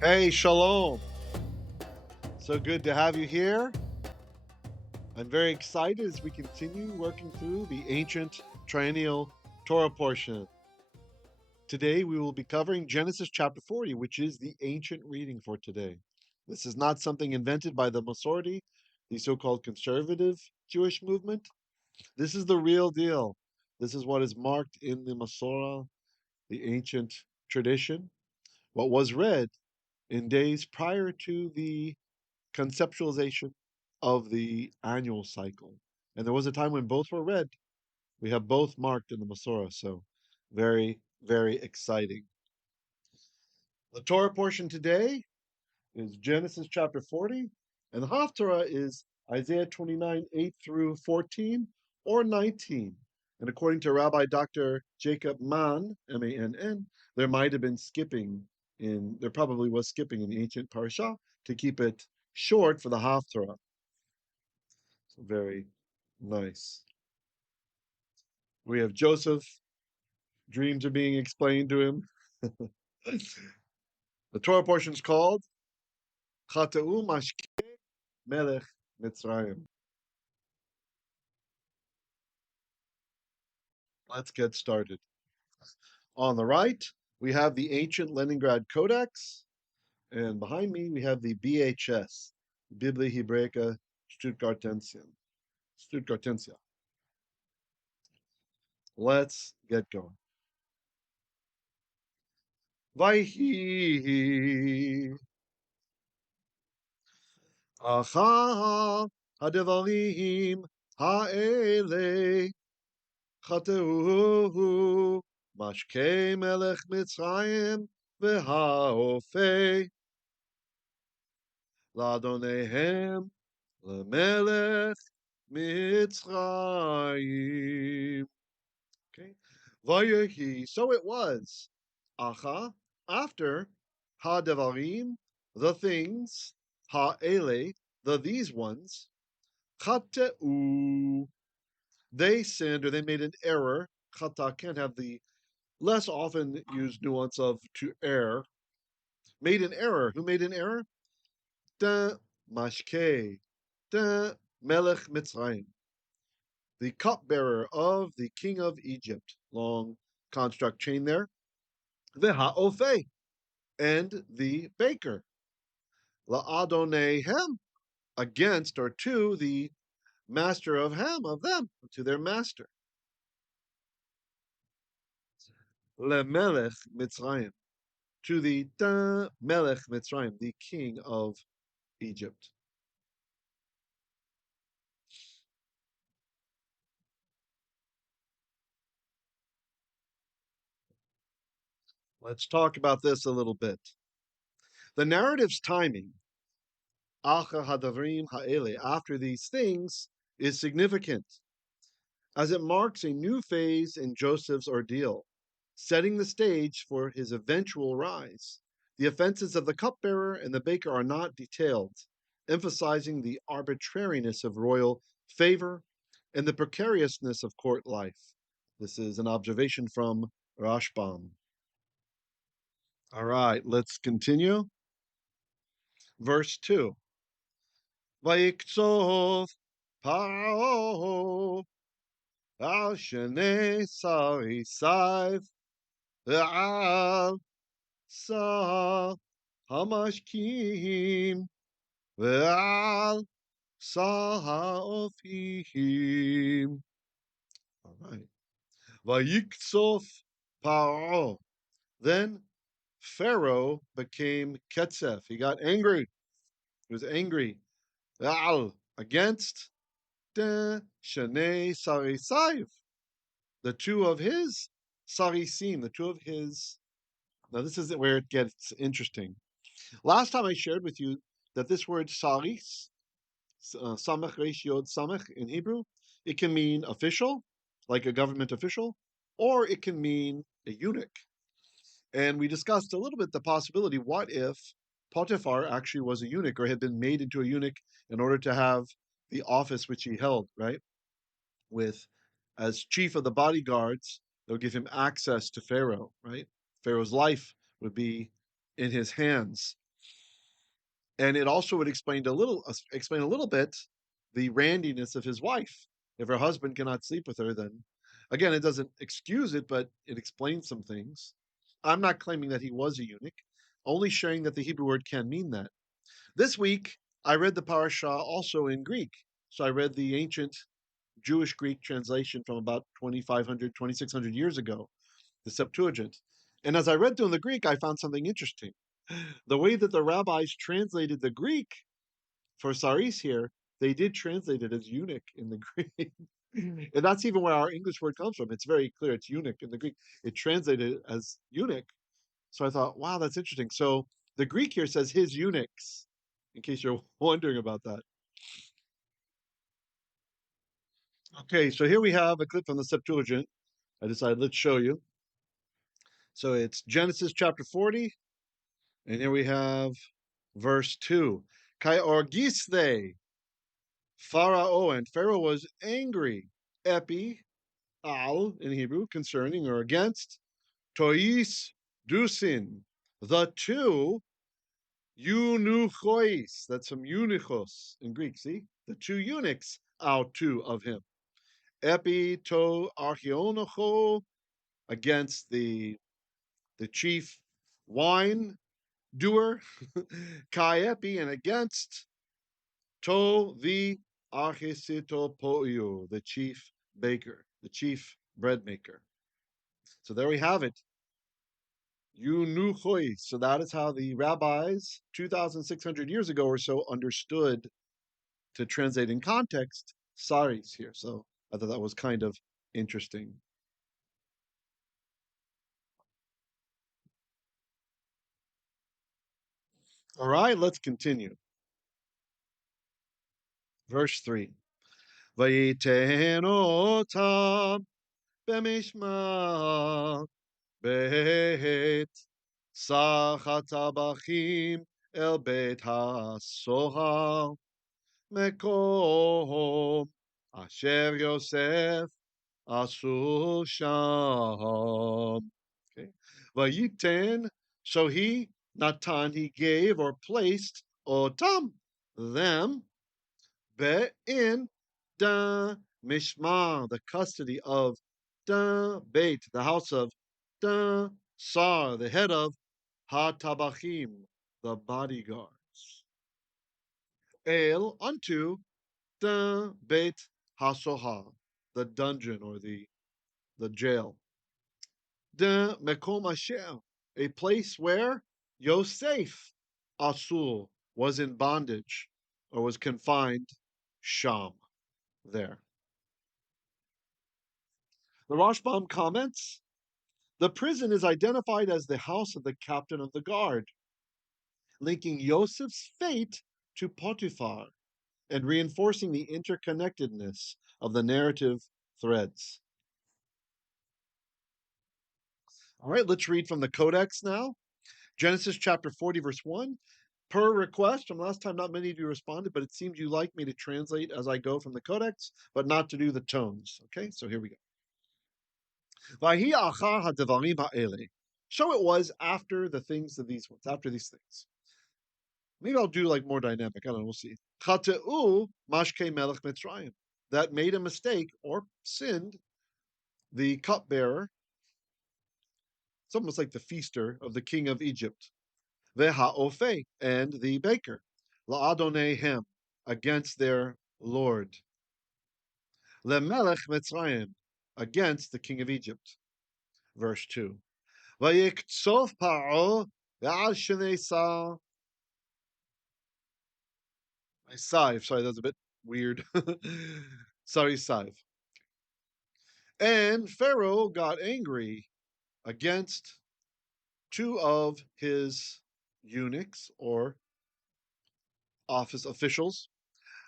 Hey, Shalom. So good to have you here. I'm very excited as we continue working through the ancient Triennial Torah portion. Today we will be covering Genesis chapter 40, which is the ancient reading for today. This is not something invented by the Masorti, the so called conservative Jewish movement. This is the real deal. This is what is marked in the Masorah, the ancient tradition, what was read in days prior to the conceptualization of the annual cycle. And there was a time when both were read. We have both marked in the Masorah, so very, very exciting. The Torah portion today is Genesis chapter 40, and the Haftarah is Isaiah 29, 8 through 14 or 19. And according to Rabbi Dr. Jacob Mann, M-A-N-N, there might have been there probably was skipping in the ancient parasha to keep it short for the Haftarah. So very nice. We have Joseph. Dreams are being explained to him. The Torah portion is called Chateu Mashke Melech Mitzrayim. Let's get started. On the right, we have the ancient Leningrad Codex, and behind me we have the BHS, Biblia Hebraica Stuttgartensia. Let's get going. Vayhi Acha Hadevarim Ha'ele Chateu Mashke Melech Mitzrayim V'Ha'ofei Ladonehem Lemelech Mitzrayim. Okay. Vayehi. So it was. Acha. After. Ha-devarim. The things. Ha-ele. The these ones. Chateu. They sinned or they made an error. Chata can't have the less often used nuance of to err. Made an error. Who made an error? Da Mashke. Da Melech Mitzrayim, the cupbearer of the king of Egypt. Long construct chain there. The ha'ofe, and the baker. La'adonehem, against or to the master of them, to their master. Lemelech Mitzrayim, to the Melech Mitzrayim, the king of Egypt. Let's talk about this a little bit. The narrative's timing, Acha Hadavrim Ha'ele, after these things, is significant, as it marks a new phase in Joseph's ordeal, setting the stage for his eventual rise. The offenses of the cupbearer and the baker are not detailed, emphasizing the arbitrariness of royal favor and the precariousness of court life. This is an observation from Rashbam. All right, let's continue. Verse 2. Vayiktsov Paro al shnei sarisaiv ve'al sa hamashkim ve'al sa ha'ofihim. All right. Vayiktsov Paro. Then Pharaoh became Ketzef. He got angry. He was angry. Ve'al, against de shnei sarisaiv, the two of his sarisim, the two of his. Now, this is where it gets interesting. Last time I shared with you that this word saris, samech resh samech in Hebrew, it can mean official, like a government official, or it can mean a eunuch. And we discussed a little bit the possibility, what if Potiphar actually was a eunuch or had been made into a eunuch in order to have the office which he held, right? With, as chief of the bodyguards, they'll give him access to Pharaoh, right? Pharaoh's life would be in his hands. And it also would explain a little bit the randiness of his wife. If her husband cannot sleep with her, then again, it doesn't excuse it, but it explains some things. I'm not claiming that he was a eunuch, only sharing that the Hebrew word can mean that. This week, I read the parasha also in Greek. So I read the ancient Jewish Greek translation from about 2,500, 2,600 years ago, the Septuagint. And as I read through in the Greek, I found something interesting. The way that the rabbis translated the Greek for Saris here, they did translate it as eunuch in the Greek. And that's even where our English word comes from. It's very clear it's eunuch in the Greek. It translated it as eunuch. So I thought, wow, that's interesting. So the Greek here says his eunuchs, in case you're wondering about that. Okay, so here we have a clip from the Septuagint. I decided let's show you. So it's Genesis chapter 40, and here we have verse 2. Kai orgisthe, Pharaoh, and Pharaoh was angry. Epi, al, in Hebrew, concerning or against. Tois, dusin, the two eunuchois. That's from eunuchos in Greek, see? The two eunuchs out two of him. Epi to archeonocho, against the chief wine doer, Kai epi, and against to the archisitopoiu, the chief baker, the chief bread maker. So there we have it. Eunuchoi. So that is how the rabbis 2,600 years ago or so understood to translate in context saris here. So I thought that was kind of interesting. All right, let's continue. Verse 3. Vayiten otam bemishma beit sachatabachim el beit hasohar mekom asher Yosef asu sham. Okay. Vayiten, so he, Natan, he gave or placed otam, them, in da mishma, the custody of da beit, the house of da sar, the head of ha tabachim, the bodyguards. El, unto da beit hasoha, the dungeon or the jail. Da mekom asher, a place where Yosef Asul was in bondage or was confined, Sham, there. The Rashbam comments, the prison is identified as the house of the captain of the guard, linking Yosef's fate to Potiphar and reinforcing the interconnectedness of the narrative threads. All right, let's read from the Codex now. Genesis chapter 40, verse 1. Per request from last time, not many of you responded, but it seems you like me to translate as I go from the Codex, but not to do the tones. Okay, so here we go. So it was after the things of these ones, after these things. Maybe I'll do like more dynamic. I don't know. We'll see. Chateu mashke melech Mitzrayim, that made a mistake or sinned the cupbearer. It's almost like the feaster of the king of Egypt. Ve'ha'ofe, and the baker. La'adonehem, against their lord. Lemelech Mitzrayim, against the king of Egypt. Verse 2. Vayiktsov paro ve'al shnei sa. Sorry, that's a bit weird. Sorry, Saiv. And Pharaoh got angry against two of his eunuchs or office officials.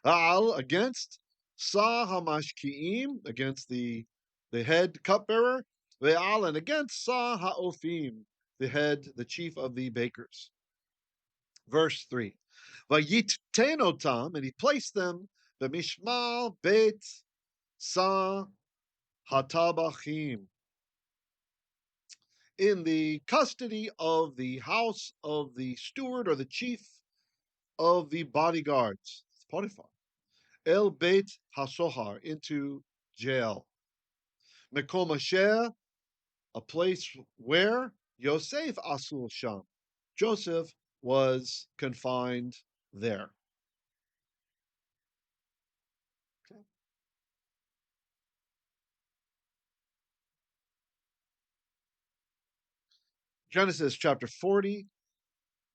Al, against Sa Hamashkiim, against the head cupbearer. Ve'al, and against Sa Ha'ofim, the chief of the bakers. Verse 3. Vayit tenotam, and he placed them, b'mishmal beit Sa Hatabachim, in the custody of the house of the steward or the chief of the bodyguards, Potiphar, El Beit HaSohar, into jail. Mekom Asher, a place where Yosef Asul Sham, Joseph was confined there. Okay. Genesis chapter 40,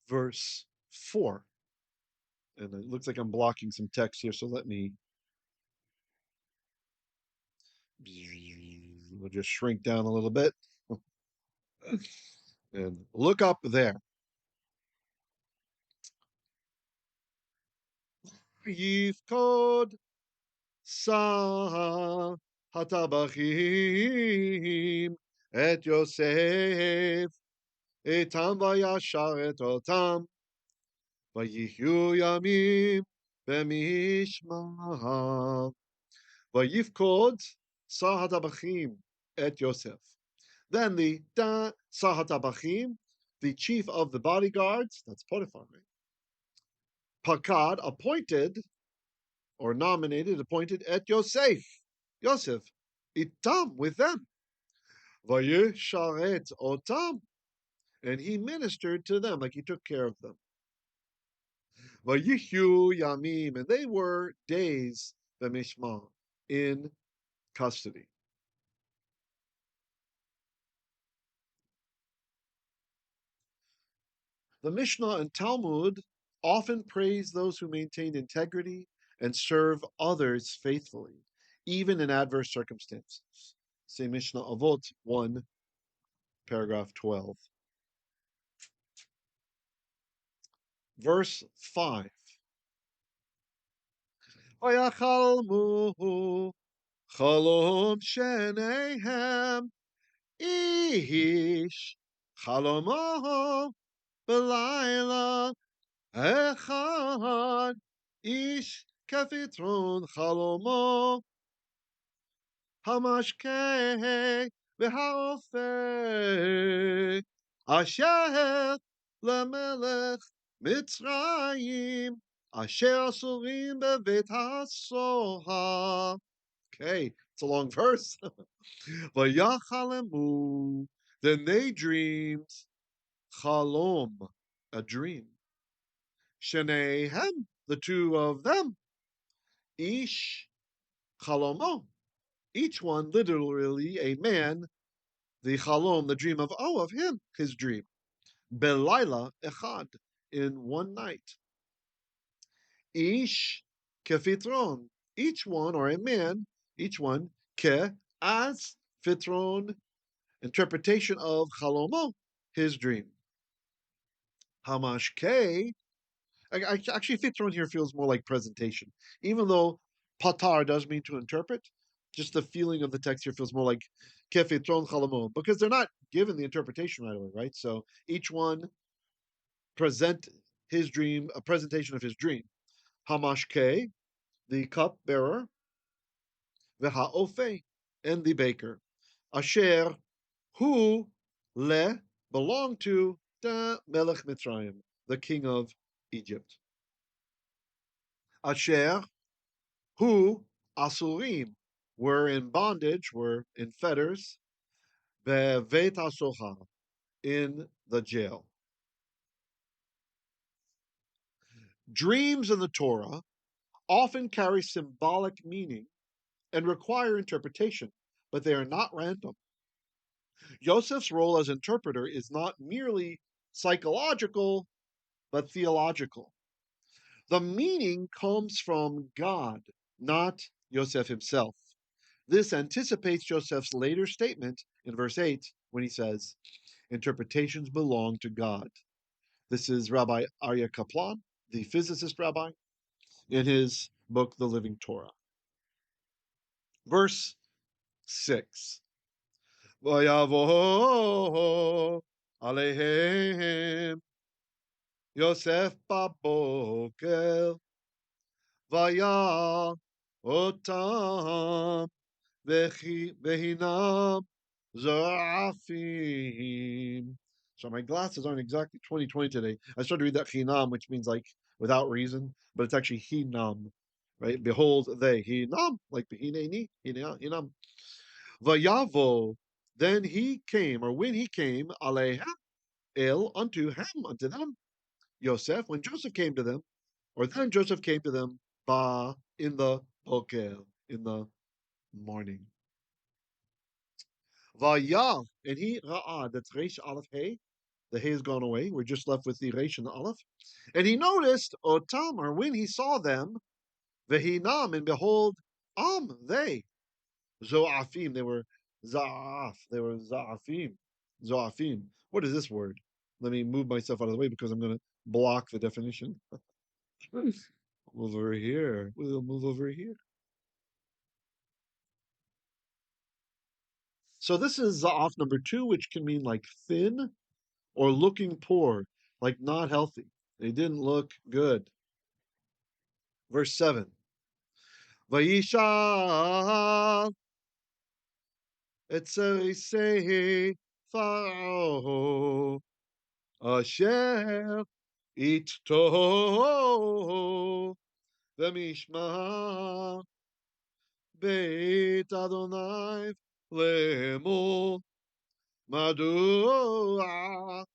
verse 4. And it looks like I'm blocking some text here, so let me we'll just shrink down a little bit and look up there. Yifkod sa hatabachim et Yosef etam vayashar et otam vayihyu yamim b'mishma vayifkod sa hatabachim et Yosef. Then the Sahatabachim, the chief of the bodyguards, that's Potiphar, right? Pakad appointed or nominated, appointed at Yosef, itam, with them. Vayisharet otam, and he ministered to them, like he took care of them. Vayihyu yamim, and they were days, the mishma, in custody. The Mishnah and Talmud often praise those who maintain integrity and serve others faithfully, even in adverse circumstances. Say Mishnah Avot 1, paragraph 12. Verse 5. Vayachalmu chalom shenehem ish chalomo b'layla echad ish kefitron chalomo hamashke v'haofe asher lemelech Mitzrayim asher asurim bebeit hasohar. Okay, it's a long verse. Vayachalemu, then they dreamed chalom, a dream. Shenehem, the two of them. Ish chalomo, each one literally a man. The chalom, the dream of him, his dream. Belaila echad, in one night. Ish kefitron, each one, or a man, each one, ke, as, fitron, interpretation of chalomo, his dream. Hamash ke, actually fitron here feels more like presentation. Even though patar does mean to interpret, just the feeling of the text here feels more like kefitron chalomo, because they're not given the interpretation right away, right? So each one present his dream, a presentation of his dream. Hamashke, the cupbearer, v'ha'ofe, and the baker. Asher, who le, belonged to the Melech Mitzrayim, the king of Egypt. Asher, who Asurim, were in bondage, were in fetters, be'vet hasochar, in the jail. Dreams in the Torah often carry symbolic meaning and require interpretation, but they are not random. Joseph's role as interpreter is not merely psychological, but theological. The meaning comes from God, not Joseph himself. This anticipates Joseph's later statement in verse 8 when he says, interpretations belong to God. This is Rabbi Aryeh Kaplan, the physicist rabbi, in his book, The Living Torah. Verse 6. Vayavo alehem Yosef baboker vaya otam vehinam za'afim So my glasses aren't exactly 2020 today. I started to read that Hinam, which means like without reason, but it's actually Hinam, right? Behold, they Hinam, like Hineni, Hinam. Vayavo, then he came, or when he came, Alehem, El, unto him, unto them, Yosef, when Joseph came to them, or then Joseph came to them, Ba, in the Boker, in the morning. Vaya, and he Ra'ah, that's Resh Aleph Hey. The Hey has gone away. We're just left with the Resh and the Aleph. And he noticed Otam, or when he saw them, Vehinam, and behold, they, Zoafim, they were Zaaf, they were Zaafim, Zoafim. What is this word? Let me move myself out of the way because I'm going to block the definition. Move over here. We'll move over here. So this is Zaaf number two, which can mean like thin or looking poor, like not healthy. They didn't look good. Verse 7. Vayisha etzerisei Pharaoh asher itto v'mishma beit Adonai lemor madua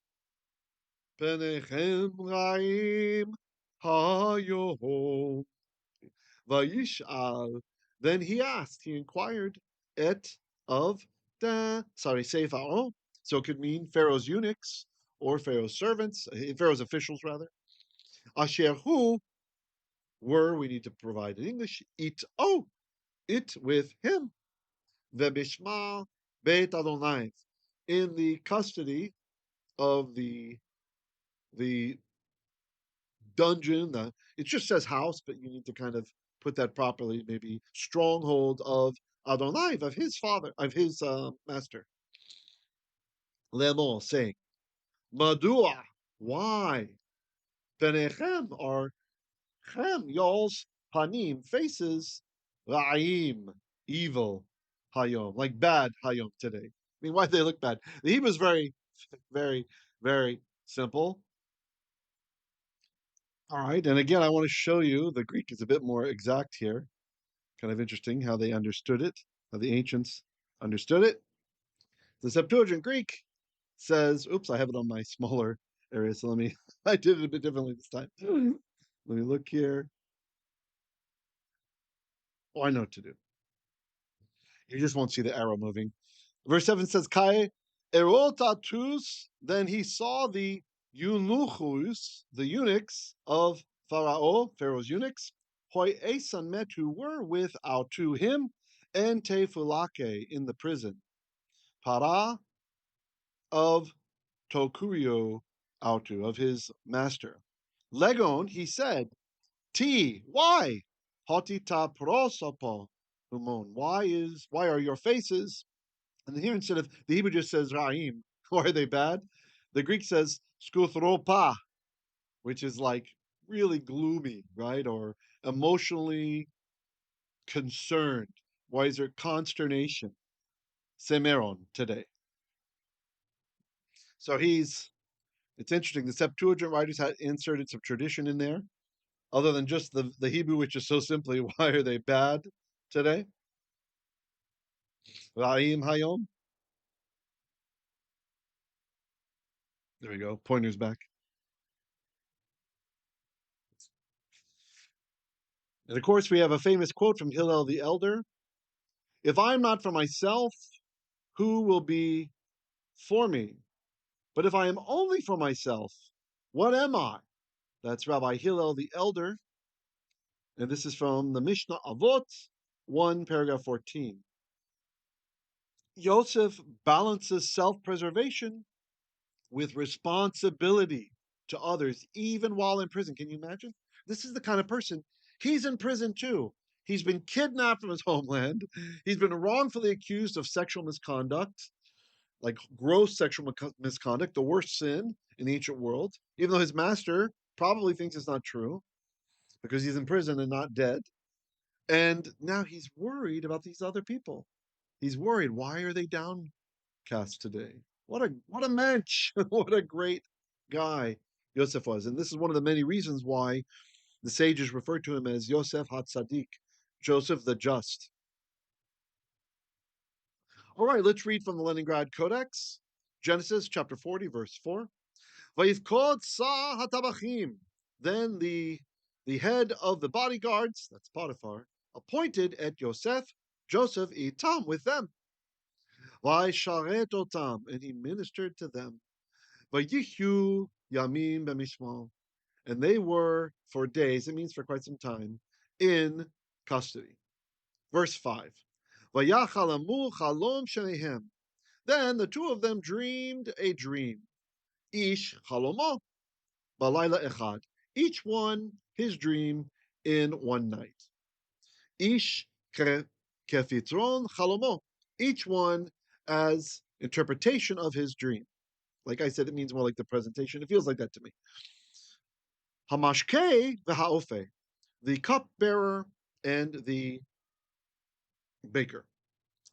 penechem ra'im hayom. Vayishal. Then he asked, he inquired, et of the, sorry, say Pharaoh. So it could mean Pharaoh's eunuchs or Pharaoh's servants, Pharaoh's officials rather. Asher who were, we need to provide in English, it with him. Vebishma Beit Adonai, in the custody of the dungeon. It just says house, but you need to kind of put that properly. Maybe stronghold of Adonai, of his father, of his master. Lemon saying, Madua, why? Penechem are chem, y'all's panim, faces, ra'im, evil, hayom, like bad hayom today. I mean, why do they look bad? The Hebrew is very, very, very simple. All right, and again, I want to show you the Greek is a bit more exact here. Kind of interesting how they understood it, how the ancients understood it. The Septuagint Greek says, oops, I have it on my smaller area, so let me, I did it a bit differently this time. Let me look here. Oh, I know what to do. You just won't see the arrow moving. Verse 7 says, Kai erotatus, then he saw the eunuchus, the eunuchs of Pharaoh, Pharaoh's eunuchs, hoi esan met, who were without to him, and tefulake, in the prison. Para of Tokurio Autu, of his master. Legon, he said, T, why? Hotita prosopo, Humon, why are your faces? And here instead of, the Hebrew just says Ra'im, why are they bad? The Greek says skuthropa, which is like really gloomy, right? Or emotionally concerned. Why is there consternation? Semeron today. So it's interesting. The Septuagint writers had inserted some tradition in there, other than just the Hebrew, which is so simply, why are they bad today? Ra'im Hayom. There we go. Pointer's back. And of course, we have a famous quote from Hillel the Elder. If I'm not for myself, who will be for me? But if I am only for myself, what am I? That's Rabbi Hillel the Elder. And this is from the Mishnah Avot 1, paragraph 14. Yosef balances self preservation with responsibility to others, even while in prison. Can you imagine? This is the kind of person, he's in prison too. He's been kidnapped from his homeland. He's been wrongfully accused of sexual misconduct, like gross sexual misconduct, the worst sin in the ancient world, even though his master probably thinks it's not true because he's in prison and not dead. And now he's worried about these other people. He's worried. Why are they downcast today? what a mensch, what a great guy Yosef was, and this is one of the many reasons why the sages refer to him as Yosef HaTzadik, Joseph the Just. All right, let's read from the Leningrad Codex, Genesis chapter 40, verse 4. Vayivkod sa hatabachim. Then the head of the bodyguards, that's Potiphar, appointed at Joseph itam with them. Vaysharet otam, and he ministered to them. Vayichu yamim b'mishmal, and they were for days, it means for quite some time, in custody. Verse 5. Vayachalamu chalom shnehem. Then the two of them dreamed a dream. Ish chalomo balayla echad. Each one his dream in one night. Ish kefitron chalomo. Each one as interpretation of his dream. Like I said, it means more like the presentation. It feels like that to me. Hamashke v'ha'ofe. The cupbearer and the baker.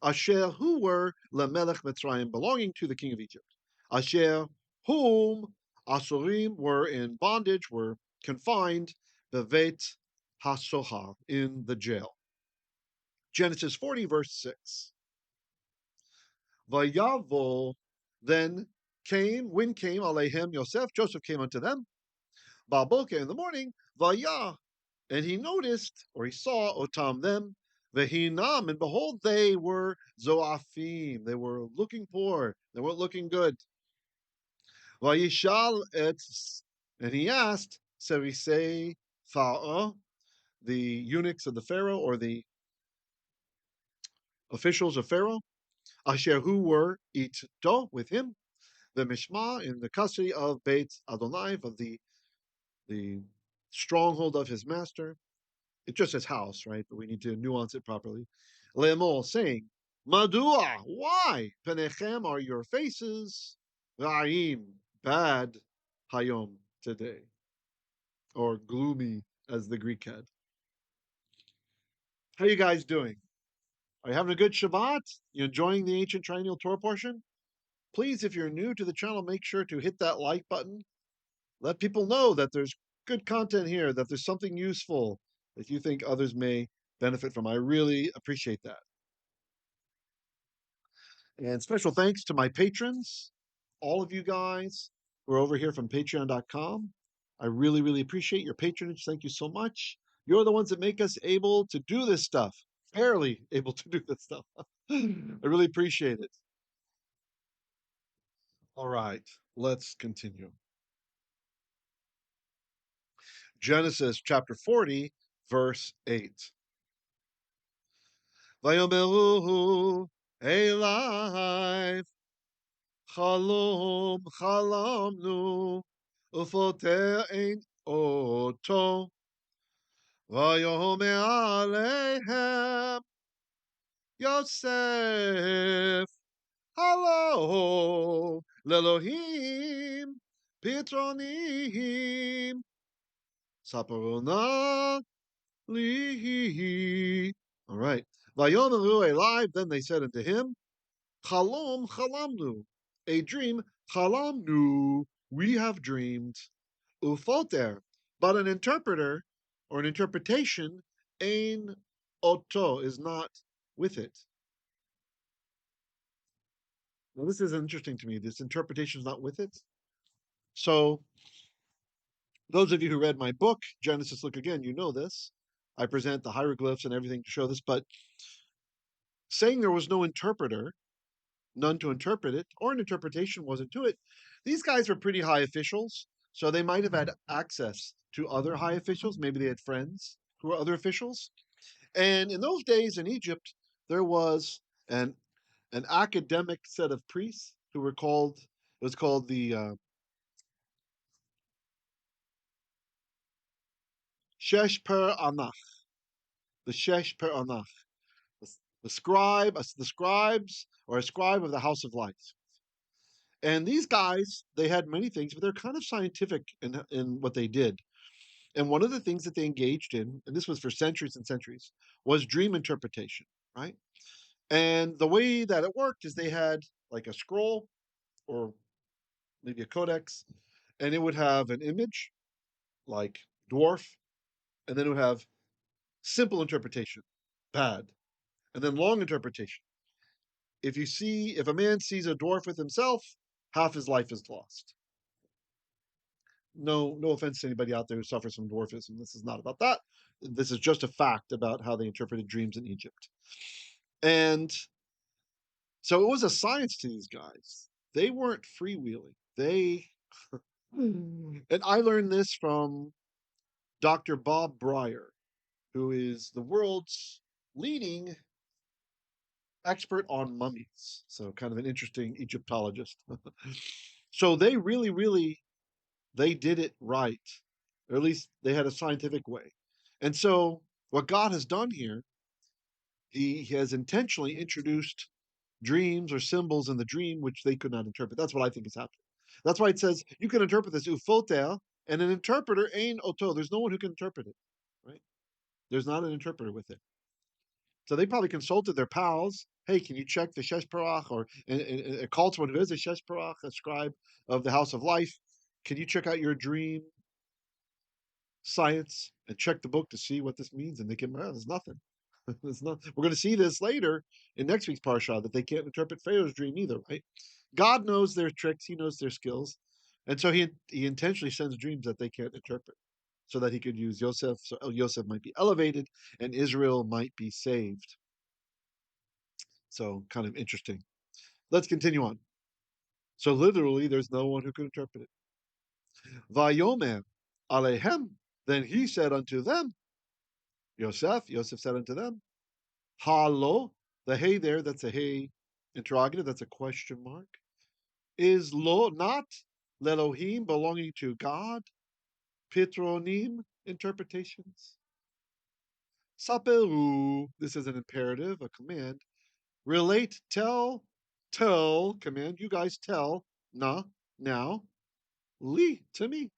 Asher who were lemelech Mitzrayim, belonging to the king of Egypt. Asher whom Asurim were in bondage, were confined, bevet hasohar, in the jail. Genesis 40, verse 6. Vayavo, then when came Alehem Yosef, Joseph came unto them, Baboke in the morning, Vayah, and he noticed, or he saw, Otam them, Vehinam, and behold, they were Zoafim. They were looking poor. They weren't looking good. Vayishal et, and he asked, Serisei Pharaoh, the eunuchs of the Pharaoh, or the officials of Pharaoh, Asher who were Ito, with him, the Mishma, in the custody of Beit Adonai, of the stronghold of his master. It's just his house, right? But we need to nuance it properly. Le'emol, saying, Madua, why? Penechem are your faces, Ra'im, bad, Hayom, today. Or gloomy, as the Greek had. How you guys doing? Are you having a good Shabbat? You enjoying the ancient triennial Torah portion? Please, if you're new to the channel, make sure to hit that like button. Let people know that there's good content here, that there's something useful that you think others may benefit from. I really appreciate that. And special thanks to my patrons, all of you guys who are over here from patreon.com. I really, really appreciate your patronage. Thank you so much. You're the ones that make us able to do this stuff, barely able to do this stuff. I really appreciate it. All right, let's continue. Genesis chapter 40, verse 8. Vayomeru Elai Chalom Chalamnu Ufoter Ein Oto Vayomer Alehem Yosef Halo Lelohim Pitronim Saparona Lihi. All right. Vayomeru Elai, then they said unto him, Chalom chalamnu, a dream, chalamnu, we have dreamed. Ufoter, but an interpreter or an interpretation, ein oto, is not with it. Now this is interesting to me. This interpretation is not with it. So those of you who read my book, Genesis Look Again, you know this. I present the hieroglyphs and everything to show this, but saying there was no interpreter, none to interpret it, or an interpretation wasn't to it. These guys were pretty high officials, so they might have had access to other high officials. Maybe they had friends who were other officials. And in those days in Egypt, there was an academic set of priests who were called, it was called the Shesh Per Anach, the Shesh Per Anach, the scribes, or a scribe of the house of light. And these guys, they had many things, but they're kind of scientific in what they did. And one of the things that they engaged in, and this was for centuries and centuries, was dream interpretation, right? And the way that it worked is they had like a scroll, or maybe a codex, and it would have an image like dwarf, and then it would have simple interpretation, bad, and then long interpretation. If a man sees a dwarf with himself, half his life is lost. No offense to anybody out there who suffers from dwarfism. This is not about that. This is just a fact about how they interpreted dreams in Egypt. And so it was a science to these guys. They weren't freewheeling. And I learned this from Dr. Bob Breyer, who is the world's leading expert on mummies. So kind of an interesting Egyptologist. So they really they did it right, or at least they had a scientific way. And so what God has done here, he has intentionally introduced dreams or symbols in the dream which they could not interpret. That's what I think is happening. That's why it says you can interpret this ufotel, and an interpreter ain oto. There's no one who can interpret it, right? There's not an interpreter with it. So they probably consulted their pals. Hey, can you check the Sheshparach, or a call to one who is a Sheshparach, a scribe of the House of Life? Can you check out your dream science and check the book to see what this means? And they can, well, there's nothing. There's not. We're going to see this later in next week's parsha that they can't interpret Pharaoh's dream either, right? God knows their tricks. He knows their skills, and so he intentionally sends dreams that they can't interpret, so that he could use Yosef. So Yosef might be elevated, and Israel might be saved. So kind of interesting. Let's continue on. So literally, there's no one who can interpret it. Vayomer alehem. Then he said unto them, Yosef said unto them, Halo, the hey there, that's a hey interrogative, that's a question mark. Is lo not lelohim belonging to God? Pitronim interpretations. Saperu, this is an imperative, a command. Relate, tell, command, you guys tell, na, now, li, to me.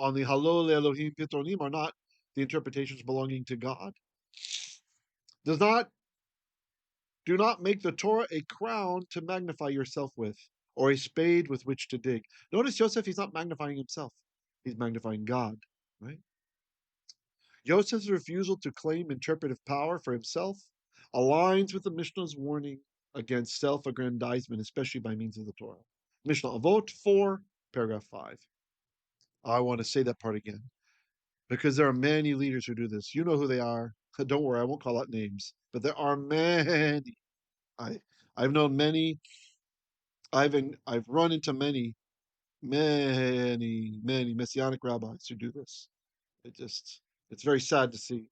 On the Halo Elohim Pitronim are not the interpretations belonging to God. Does not Do not make the Torah a crown to magnify yourself with, or a spade with which to dig. Notice Joseph, he's not magnifying himself, he's magnifying God, right? Joseph's refusal to claim interpretive power for himself aligns with the Mishnah's warning against self aggrandizement, especially by means of the Torah. Mishnah Avot 4, paragraph 5. I want to say that part again because there are many leaders who do this. You know who they are. Don't worry, I won't call out names, but there are many. I, I've known many. I've run into many messianic rabbis who do this. It just it's very sad to see.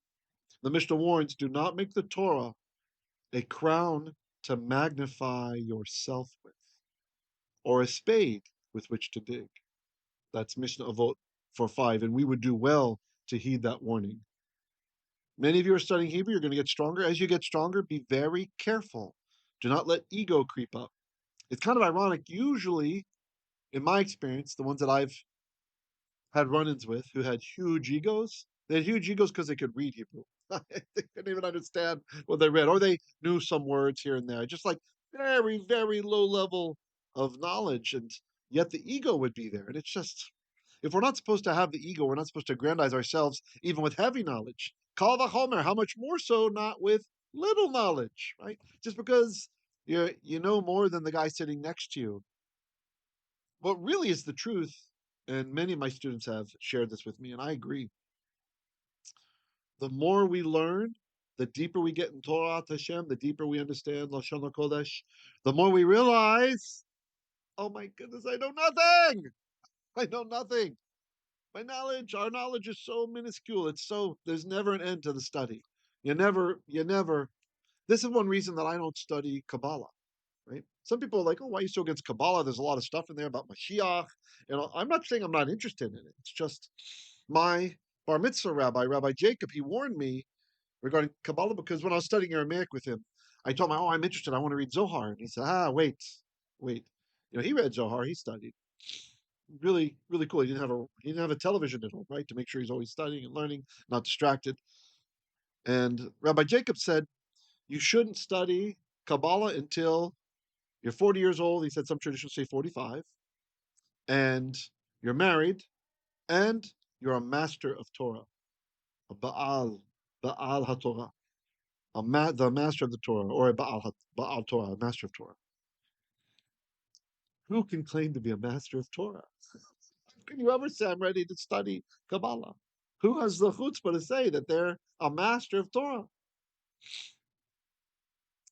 The Mishnah warns: do not make the Torah a crown to magnify yourself with, or a spade with which to dig. That's Mishnah Avot 4:5, and we would do well to heed that warning. Many of you are studying Hebrew. You're going to get stronger. As you get stronger, be very careful. Do not let ego creep up. It's kind of ironic. Usually, in my experience, the ones that I've had run-ins with who had huge egos. They had huge egos because they could read Hebrew. They couldn't even understand what they read, or they knew some words here and there, just like very low level of knowledge, and yet the ego would be there. And it's just, if we're not supposed to have the ego, we're not supposed to aggrandize ourselves even with heavy knowledge. Kal v'chomer, how much more so not with little knowledge, right? Just because you know more than the guy sitting next to you, what really is the truth, and many of my students have shared this with me, and I agree. The more we learn, the deeper we get in Torah Hashem, the deeper we understand Lashon HaKodesh, the more we realize, oh my goodness, I know nothing. I know nothing. Our knowledge is so minuscule. There's never an end to the study. You never. This is one reason that I don't study Kabbalah. Right? Some people are like, oh, why are you so against Kabbalah? There's a lot of stuff in there about Mashiach. I'm not saying I'm not interested in it. It's just my bar mitzvah rabbi, Rabbi Jacob, he warned me regarding Kabbalah because when I was studying Aramaic with him, I told him, oh, I'm interested. I want to read Zohar. And he said, wait. He read Zohar. He studied. Really cool. He didn't have a television at home, right? To make sure he's always studying and learning, not distracted. And Rabbi Jacob said, you shouldn't study Kabbalah until you're 40 years old. He said some traditions say 45, and you're married, and you're a master of Torah, a Baal HaTorah, the master of the Torah, or a Baal Torah, a master of Torah. Who can claim to be a master of Torah? Can you ever say I'm ready to study Kabbalah? Who has the chutzpah to say that they're a master of Torah?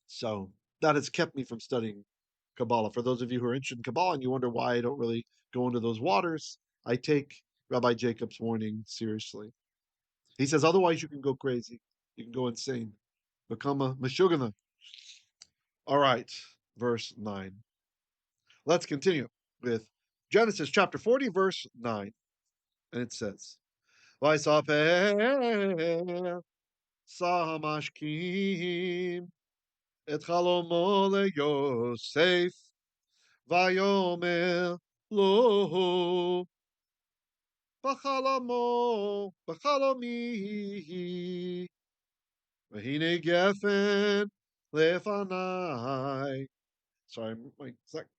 So that has kept me from studying Kabbalah. For those of you who are interested in Kabbalah and you wonder why I don't really go into those waters, I take Rabbi Jacob's warning seriously. He says otherwise you can go crazy, you can go insane, become a meshugana. All right, verse 9. Let's continue with Genesis chapter 40, verse 9. And it says, Vaysaper Samashkim et chalomo leYosef Vayomer lo b'chalomi v'hine gefen lefanai. Sorry,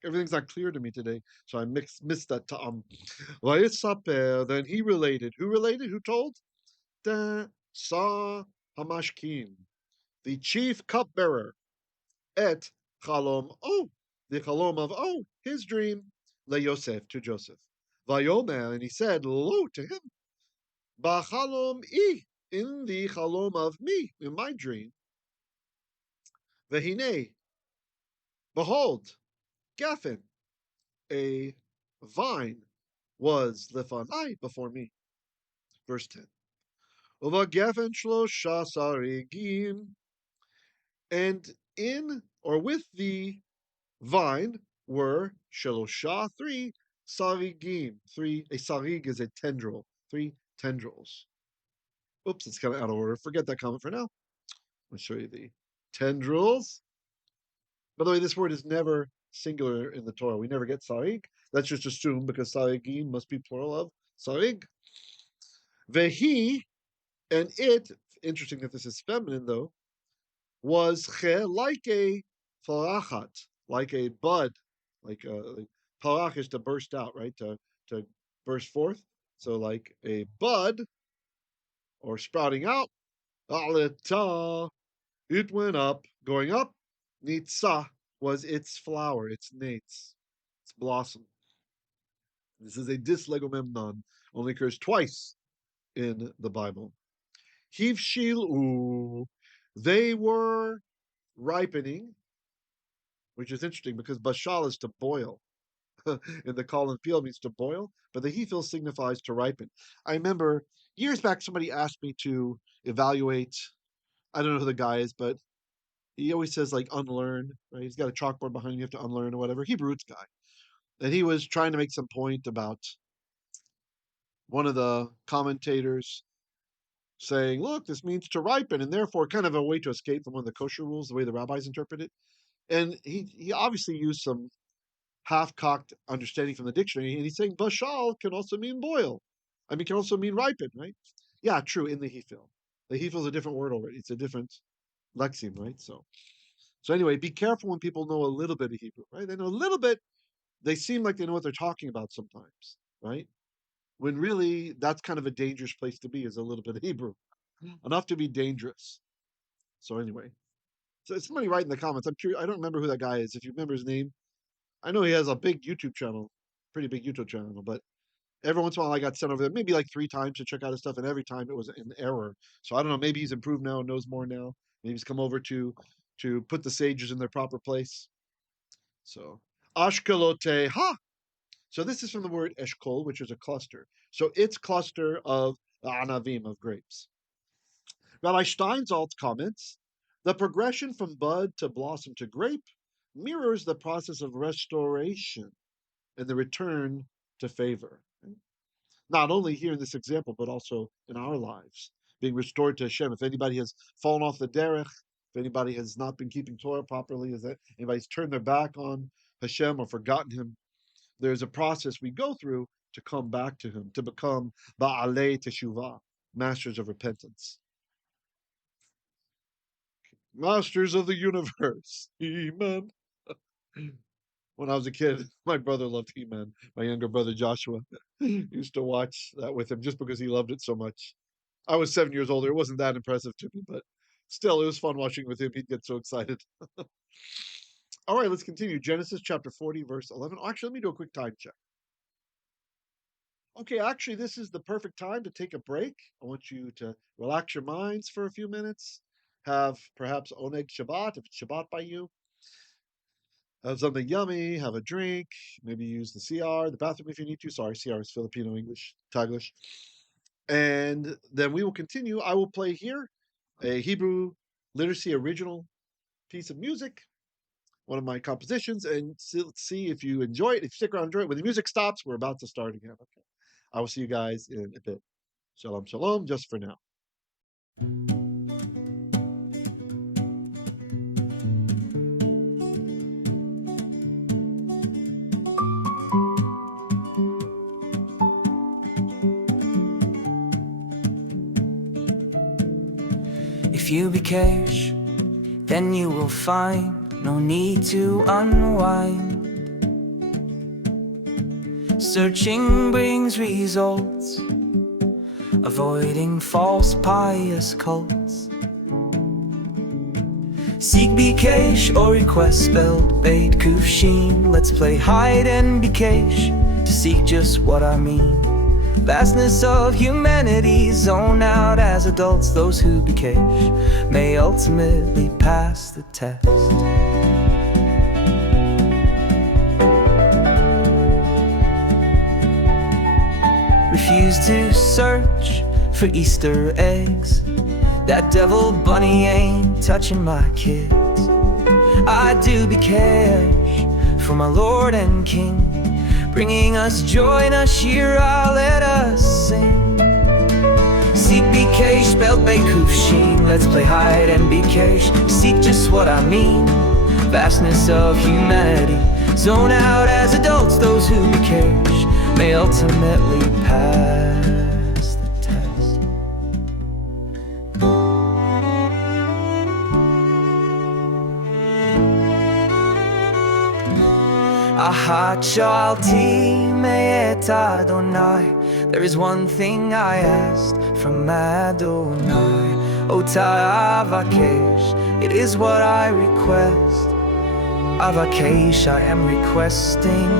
everything's not clear to me today, so I missed that ta'am. Vayisaper, then he related. Who related? Who told? Da Sa Hamashkim, the chief cupbearer, et Chalom O, the Chalom of O, his dream, Le Yosef, to Joseph. Vayomer, and he said, Lo, to him, Bachalom I, in the Chalom of me, in my dream. Vehine, behold, Gafen, a vine, was Lefanai, before me. Verse 10. Uva Gafen Shlosha Sarigim, and in or with the vine were shelosha, three sarigim, a sarig is a tendril, three tendrils. Oops, it's kind of out of order. Forget that comment for now. I'll show you the tendrils. By the way, this word is never singular in the Torah. We never get sarig. Let's just assume because sarigim must be plural of sarig. Vehi, and it, interesting that this is feminine though, was like a farachat, like a bud, like parach is to burst out, right? To burst forth. So like a bud or sprouting out. Aleta, it went up, going up. Nitza was its flower, its nates, its blossom. This is a dyslegomemnon, only occurs twice in the Bible. Hivshilu, they were ripening, which is interesting because bashal is to boil. In the call and peel means to boil, but the hefil signifies to ripen. I remember years back somebody asked me to evaluate. I don't know who the guy is, but he always says like unlearn, right? He's got a chalkboard behind him, you have to unlearn or whatever. Hebrew roots guy, and he was trying to make some point about one of the commentators saying, "Look, this means to ripen," and therefore kind of a way to escape from one of the kosher rules, the way the rabbis interpret it. And he obviously used some half-cocked understanding from the dictionary, and he's saying bashal can also mean boil. I mean, can also mean ripen, right? Yeah, true. In the hefil, the hefil is a different word already. It's a different lexeme, right? So anyway, be careful when people know a little bit of Hebrew, right? They know a little bit. They seem like they know what they're talking about sometimes, right? When really that's kind of a dangerous place to be is a little bit of Hebrew, enough to be dangerous. So anyway, so somebody write in the comments. I'm curious. I don't remember who that guy is. If you remember his name, I know he has a big YouTube channel, pretty big YouTube channel, but every once in a while I got sent over there, maybe like 3 times to check out his stuff, and every time it was an error. So I don't know, maybe he's improved now and knows more now. Maybe he's come over to put the sages in their proper place. So Ashkelote ha. So this is from the word eshkol, which is a cluster. So it's cluster of anavim, of grapes. Rabbi Steinsaltz comments, the progression from bud to blossom to grape mirrors the process of restoration and the return to favor. Not only here in this example, but also in our lives, being restored to Hashem. If anybody has fallen off the derech, if anybody has not been keeping Torah properly, is that anybody's turned their back on Hashem or forgotten Him, there's a process we go through to come back to Him, to become Ba'alei Teshuvah, masters of repentance. Masters of the Universe. He-Man. When I was a kid, my brother loved He-Man. My younger brother Joshua used to watch that with him just because he loved it so much. I was 7 years older. It wasn't that impressive to me, but still, it was fun watching with him. He'd get so excited. All right, let's continue. Genesis chapter 40, verse 11. Actually, let me do a quick time check. Okay, actually, this is the perfect time to take a break. I want you to relax your minds for a few minutes. Have perhaps Oneg Shabbat, if it's Shabbat by you. Have something yummy, have a drink, maybe use the CR, the bathroom if you need to. Sorry, CR is Filipino English, Taglish. And then we will continue. I will play here a Hebrew literacy original piece of music, one of my compositions, and see if you enjoy it. If you stick around, enjoy it. When the music stops, we're about to start again. Okay. I will see you guys in a bit. Shalom, shalom, just for now. If you be cash, then you will find no need to unwind. Searching brings results, avoiding false pious cults. Seek Bikash or request spelled Beit Kufshin. Let's play hide and Bikash to seek just what I mean. Vastness of humanity, zone out as adults. Those who Bikash may ultimately pass the test. Refuse to search for Easter eggs. That devil bunny ain't touching my kids. I do Bikash for my Lord and King, bringing us joy in a Shira, let us sing. Seek Bikash, spelled Beikufshin. Let's play hide and Bikash, seek just what I mean. Vastness of humanity, zone out as adults. Those who Bikash may ultimately pass the test. Aha, Chalti me'et Adonai. There is one thing I asked from Adonai. Ota avakesh, it is what I request. Avakesh, I am requesting.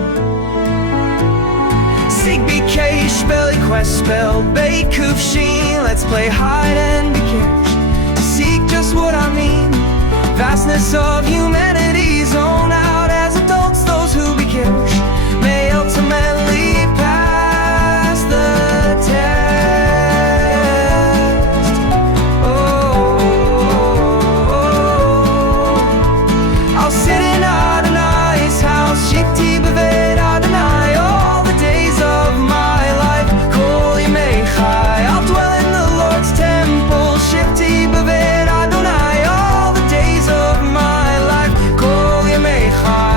Seek Bikash, spell request, spell Beikufshin. Let's play hide and Bikash, seek just what I mean. Vastness of humanity, zone out as adults. Those who Bikash may ultimately pass the test. Oh, I'll sit in Adonai's house, Shikti B'vet Adonai, all the days of my life. Kol Yimei Chai, I'll dwell in the Lord's temple, Shikti B'vet Adonai, all the days of my life. Kol Yimei Chai.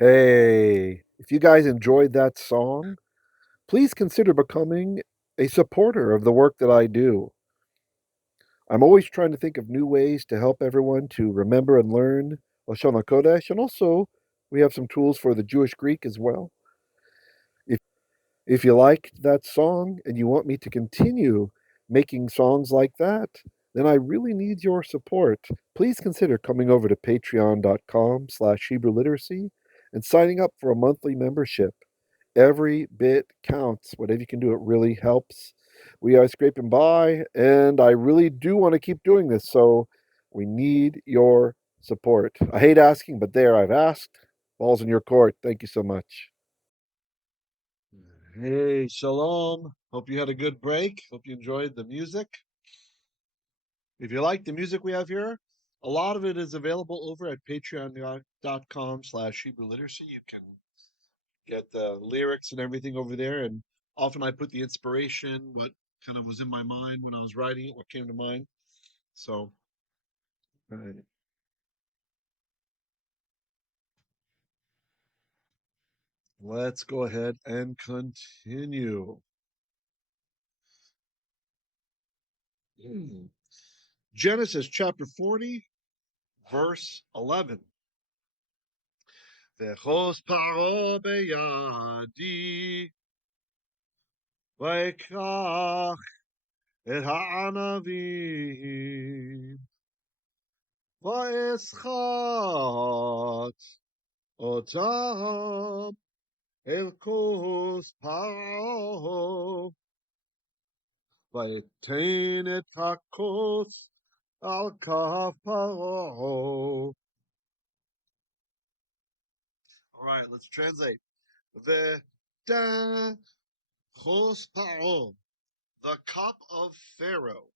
Hey, if you guys enjoyed that song, please consider becoming a supporter of the work that I do. I'm always trying to think of new ways to help everyone to remember and learn Lashon HaKodesh, and also we have some tools for the Jewish Greek as well. If if you liked that song and you want me to continue making songs like that, then I really need your support. Please consider coming over to patreon.com/Hebrew Literacy and signing up for a monthly membership. Every bit counts. Whatever you can do, it really helps. We are scraping by, and I really do want to keep doing this, so we need your support. I hate asking, but there, I've asked. Ball's in your court. Thank you so much. Hey, shalom. Hope you had a good break. Hope you enjoyed the music. If you like the music we have here, a lot of it is available over at patreon.com/Hebrew Literacy. You can get the lyrics and everything over there. And often I put the inspiration, what kind of was in my mind when I was writing it, what came to mind. So Right. Let's go ahead and continue. Mm. Genesis chapter 40, verse 11. V'chos paro beyadi, v'ekach et ha'anavim, v'eschat otam el kos paro, v'etain et hakos al kaf paro. All right, let's translate. The da chos paro, the cup of Pharaoh.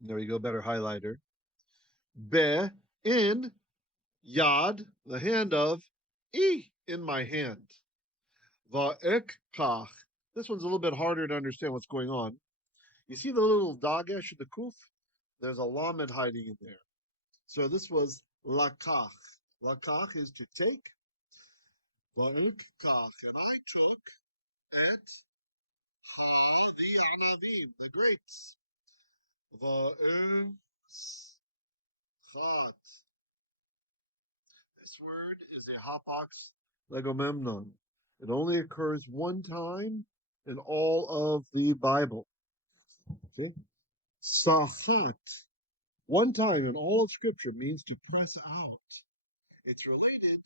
There we go, better highlighter. Be in yad, the hand of in my hand. Va'ekach. This one's a little bit harder to understand what's going on. You see the little dagesh of the kuf? There's a lamed hiding in there. So this was lakach. Lakach is to take. Va'ekach. And I took et the anavim, the grapes. Va'eschat. This word is a hapax legomemnon. It only occurs one time in all of the Bible. See? Sachat. One time in all of Scripture means to press out. It's related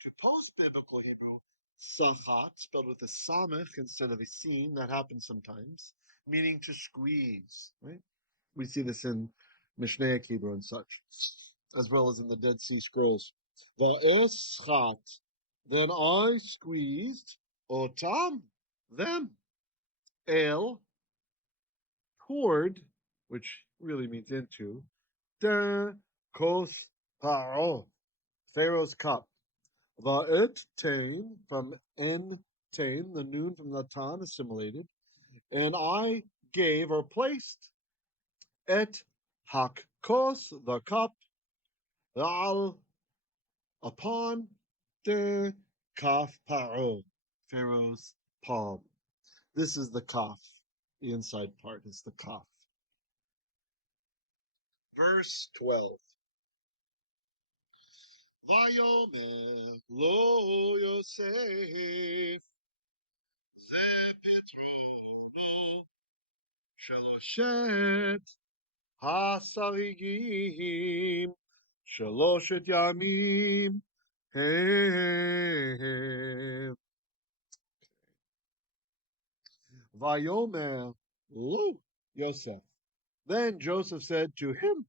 to post-biblical Hebrew, sachat, spelled with a samech instead of a sin. That happens sometimes, meaning to squeeze. Right? We see this in Mishnaic Hebrew and such, as well as in the Dead Sea Scrolls. Va'eschat. Then I squeezed otam, them, el, toward, which really means into, de kos paro, Pharaoh's cup. Va'et tain, from en tain, the noon from the tan, assimilated. And I gave or placed et hak kos, the cup, al, upon the kaf paro, Pharaoh's palm. This is the kaf. The inside part is the kaf. Verse 12. Vayomer lo Yosef ze Petrono shaloshet hasarigim shaloshet yamim hem. Vayomer lo Yosef. Then Joseph said to him,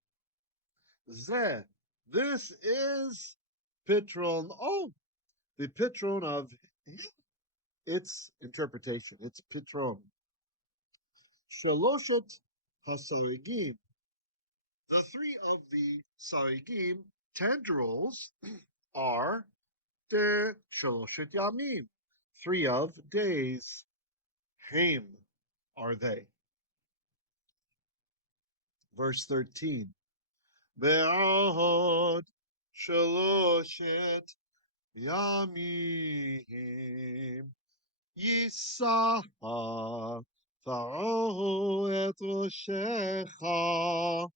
Zeh, this is Pitron. Oh, the Pitron of its interpretation. It's Pitron. Shaloshet Hasarigim. The three of the Sarigim tendrils are the Shaloshet Yamim. 3 of days. Haim are they. Verse 13. Be'ahod Shaloshet Yamim Yisa Pharaoh et Roshecha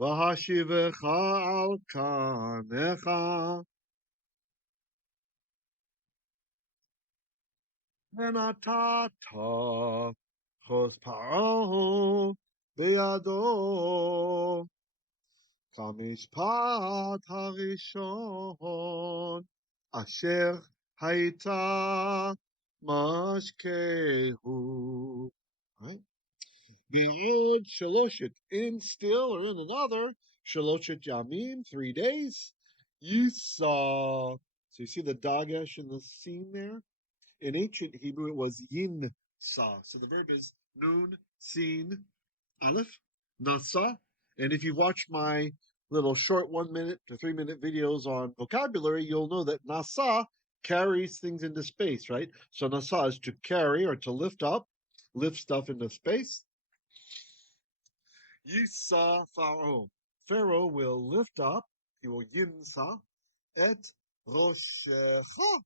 V'hashivecha al kanecha V'natata chos Pharaoh Be'ado Kamishpat harishon Asher Haita Mashkehu. Right? Be'od Shaloshet, in still or in another, Shaloshet Yamim, 3 days. Yisa. So you see the dagesh in the scene there? In ancient Hebrew, it was yin sa. So the verb is nun, sin, aleph, nasa. And if you've watched my little short 1 minute to 3 minute videos on vocabulary, you'll know that nasa carries things into space, right? So nasa is to carry or to lift up, lift stuff into space. Yisa Pharaoh. Pharaoh will lift up, he will yimsa, et roshecha,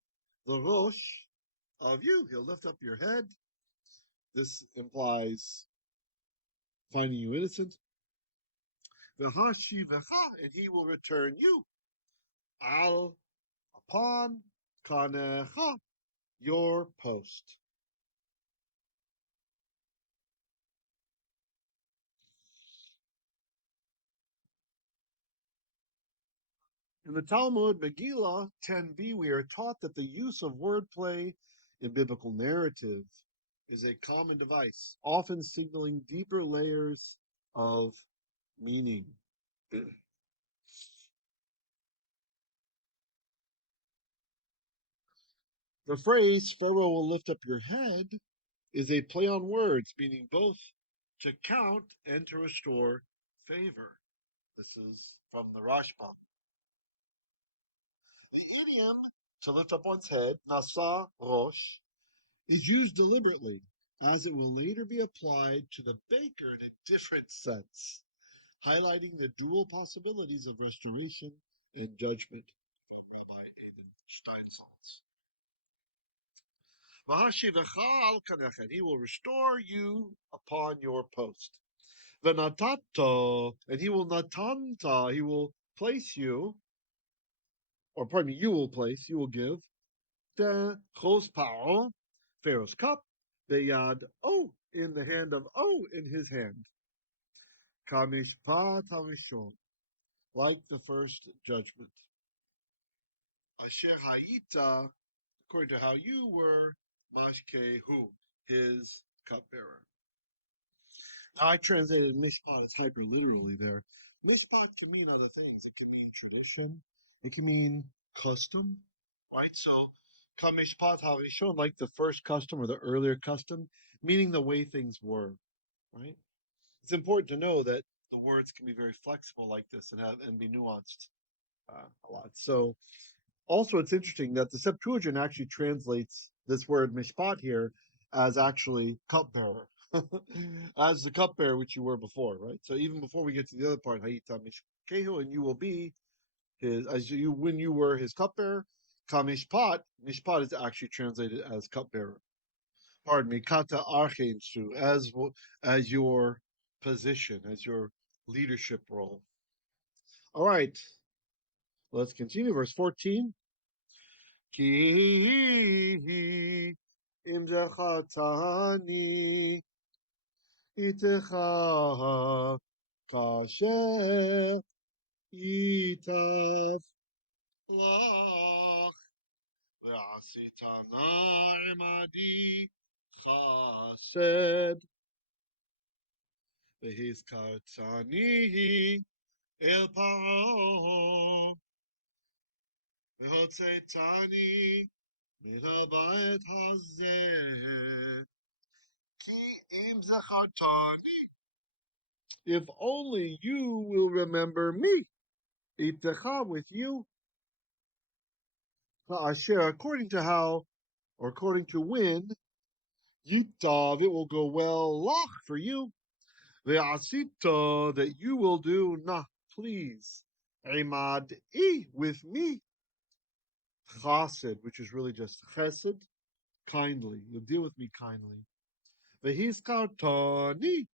the rosh of you. He'll lift up your head. This implies finding you innocent. V'hashivecha, and he will return you. Al, upon, kanecha, your post. In the Talmud, Megillah 10b, we are taught that the use of wordplay in biblical narrative is a common device, often signaling deeper layers of meaning. The phrase, Pharaoh will lift up your head, is a play on words, meaning both to count and to restore favor. This is from the Rashba. The idiom to lift up one's head, nasa rosh, is used deliberately, as it will later be applied to the baker in a different sense, highlighting the dual possibilities of restoration and judgment from Rabbi Aden Steinsaltz. He will restore you upon your post. V'natato, and he will natanta, he will place you, or pardon me, you will give, the chos pa'o, Pharaoh's cup, beyad O, in the hand of O, in his hand. Kamishpat harishon, like the first judgment. Asher hayita, according to how you were, mashkehu, his cupbearer. Now I translated mishpat as hyper literally there. Mishpat can mean other things. It can mean tradition. It can mean custom, right? So kamishpat harishon, like the first custom or the earlier custom, meaning the way things were, right? It's important to know that the words can be very flexible like this and be nuanced a lot. So also, it's interesting that the Septuagint actually translates this word mishpat here as actually cupbearer, as the cupbearer which you were before, right? So even before we get to the other part, hayita mishkehu, and you will be his as you when you were his cupbearer. Kamishpat, mishpat is actually translated as cupbearer. Pardon me, kata archensu, as your position, as your leadership role. All right, let's continue. Verse 14. Ki im zechatani itecha kasher itaf lach ve'asitana imadi chased ve'hizkartani el paro ve'hotzetani מהבית הזה, כי אם זכרתני, if only you will remember me, Itecha, with you, Asher, according to how, or according to when, Yitav, it will go well, Lach, for you, Ve'asita, that you will do, nah, please, Imad, with me, Chased, which is really just Chesed, kindly, you'll deal with me kindly, Ve'hizkartani,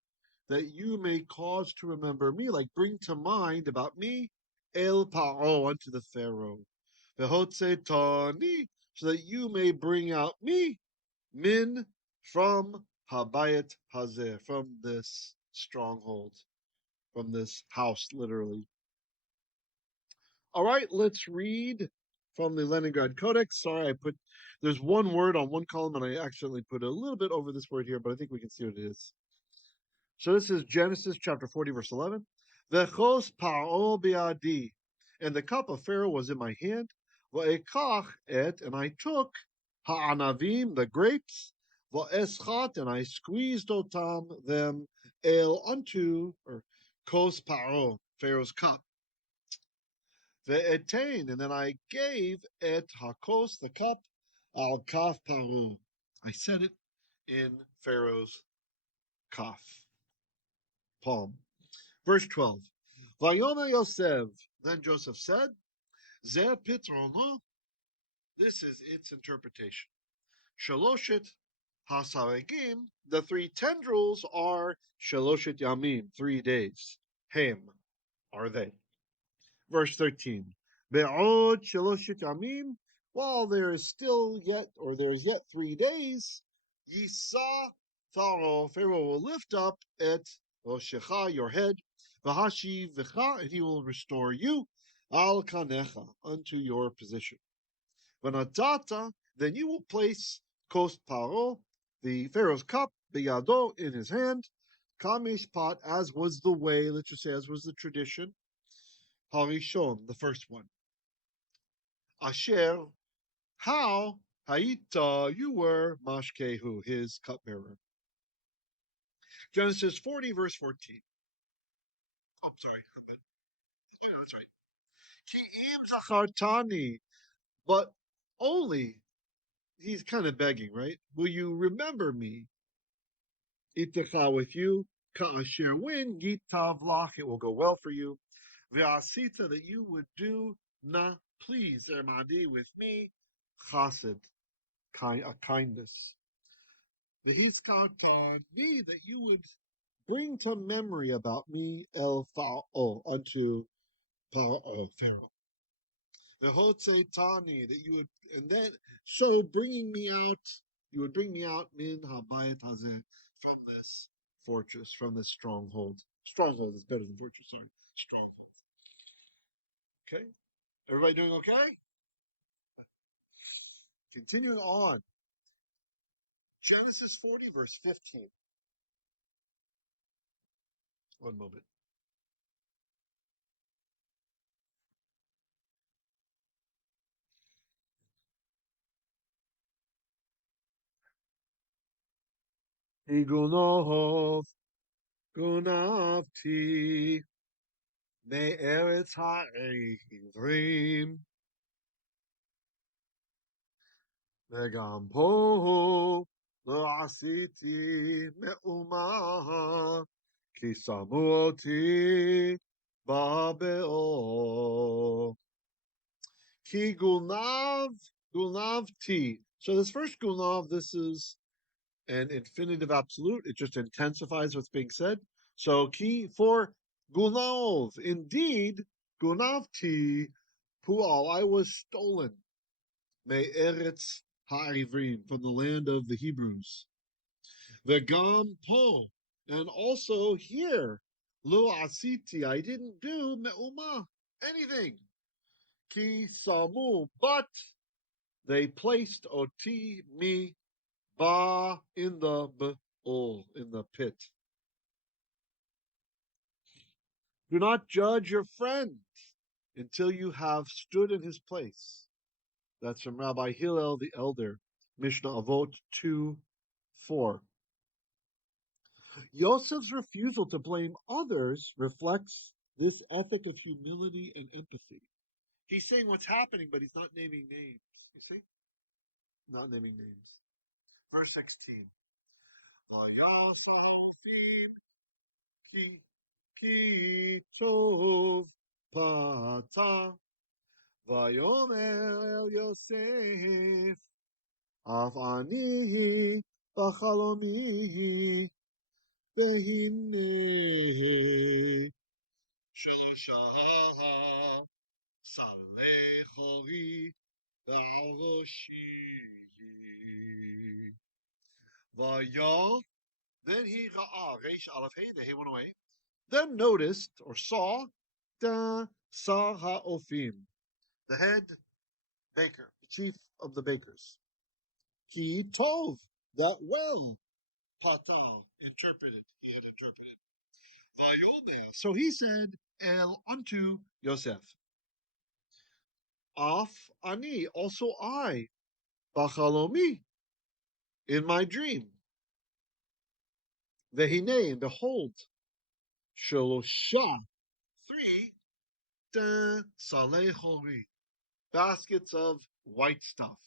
that you may cause to remember me, like bring to mind about me, El Paro, unto the Pharaoh. V'hotzetani, so that you may bring out me, Min, from Habayat Hazeh, from this stronghold, from this house, literally. All right, let's read from the Leningrad Codex. Sorry, there's one word on one column, and I accidentally put a little bit over this word here, but I think we can see what it is. So this is Genesis chapter 40, verse 11. V'chos pa'o bi'adi, and the cup of Pharaoh was in my hand. V'ekach et, and I took ha'anavim, the grapes. V'eschat, and I squeezed otam them el unto, or kos pa'o, Pharaoh's cup. Ve'etain, and then I gave et hakos, the cup, al kaf pa'o. I set it in Pharaoh's kaf, palm. Verse 12. Vayomer Yosef. Then Joseph said, Zeh pitrono. This is its interpretation. Shaloshit hasaregim. The three tendrils are shaloshit yamim, 3 days. Hem are they. Verse 13. Be'od shaloshit yamim. While there is still yet, or there is yet 3 days, Yisa Pharaoh will lift up et Roshecha, your head, Vahashi Vicha, and he will restore you, Al Kanecha, unto your position. Vanatata, then you will place Kos Paro, the Pharaoh's cup, Beyado, in his hand, Kamesh pot, as was the way, let's just say, as was the tradition, Harishon, the first one. Asher, how Haita, you were Mashkehu, his cupbearer. Genesis 40, verse 14. Oh, sorry. Oh, that's right. Ki'im zachartani, but only, he's kind of begging, right? Will you remember me? Itecha with you, ka'asher when yitav lach, it will go well for you. Ve'asita, that you would do na, please, ermadi, with me, chassid, a kindness. Ve'hiskatani, that you would bring to memory about me, el fa'o, unto Pharaoh. Tani, that you would, and then, so bringing me out, you would bring me out min habayit hazeh, from this fortress, from this stronghold. Stronghold is better than fortress, sorry. Stronghold. Okay? Everybody doing okay? Continuing on. Genesis 40, verse 15. One moment. Igunov, gunavti, me'eretz ha'ivrim, וגם פה לא עשיתי מאומה, כי שמו אותי בבאו. כי gulnavti. So this first gulnav, this is an infinitive absolute. It just intensifies what's being said. So ki for gulnav, indeed, gulnavti, pual, I was stolen. Me'eretz ha'ivrim, from the land of the Hebrews. V'gam po, and also here, lo asiti, I didn't do me'uma, anything. Ki samu, but they placed oti, me, ba, in the be'ol, in the pit. Do not judge your friend until you have stood in his place. That's from Rabbi Hillel the Elder, Mishnah Avot 2:4. Yosef's refusal to blame others reflects this ethic of humility and empathy. He's saying what's happening, but he's not naming names. You see? Not naming names. Verse 16. ki ki tov pata vayomer el Yosef af ani b'chalomi והנה שלושה שרי חורי ועל ראשי. Vayal, then he Reish Aleph Hey, the Hey went away. Then noticed or saw the Ha'ofim, the head baker, the chief of the bakers. Ki Tov, that well, Patal, interpreted, he had interpreted. Vayomer. So he said, El unto Yosef. Af ani, also I, Bachalomi, in my dream. Vehine, and behold, Shalosha, 3, Saleh Chori, baskets of white stuff.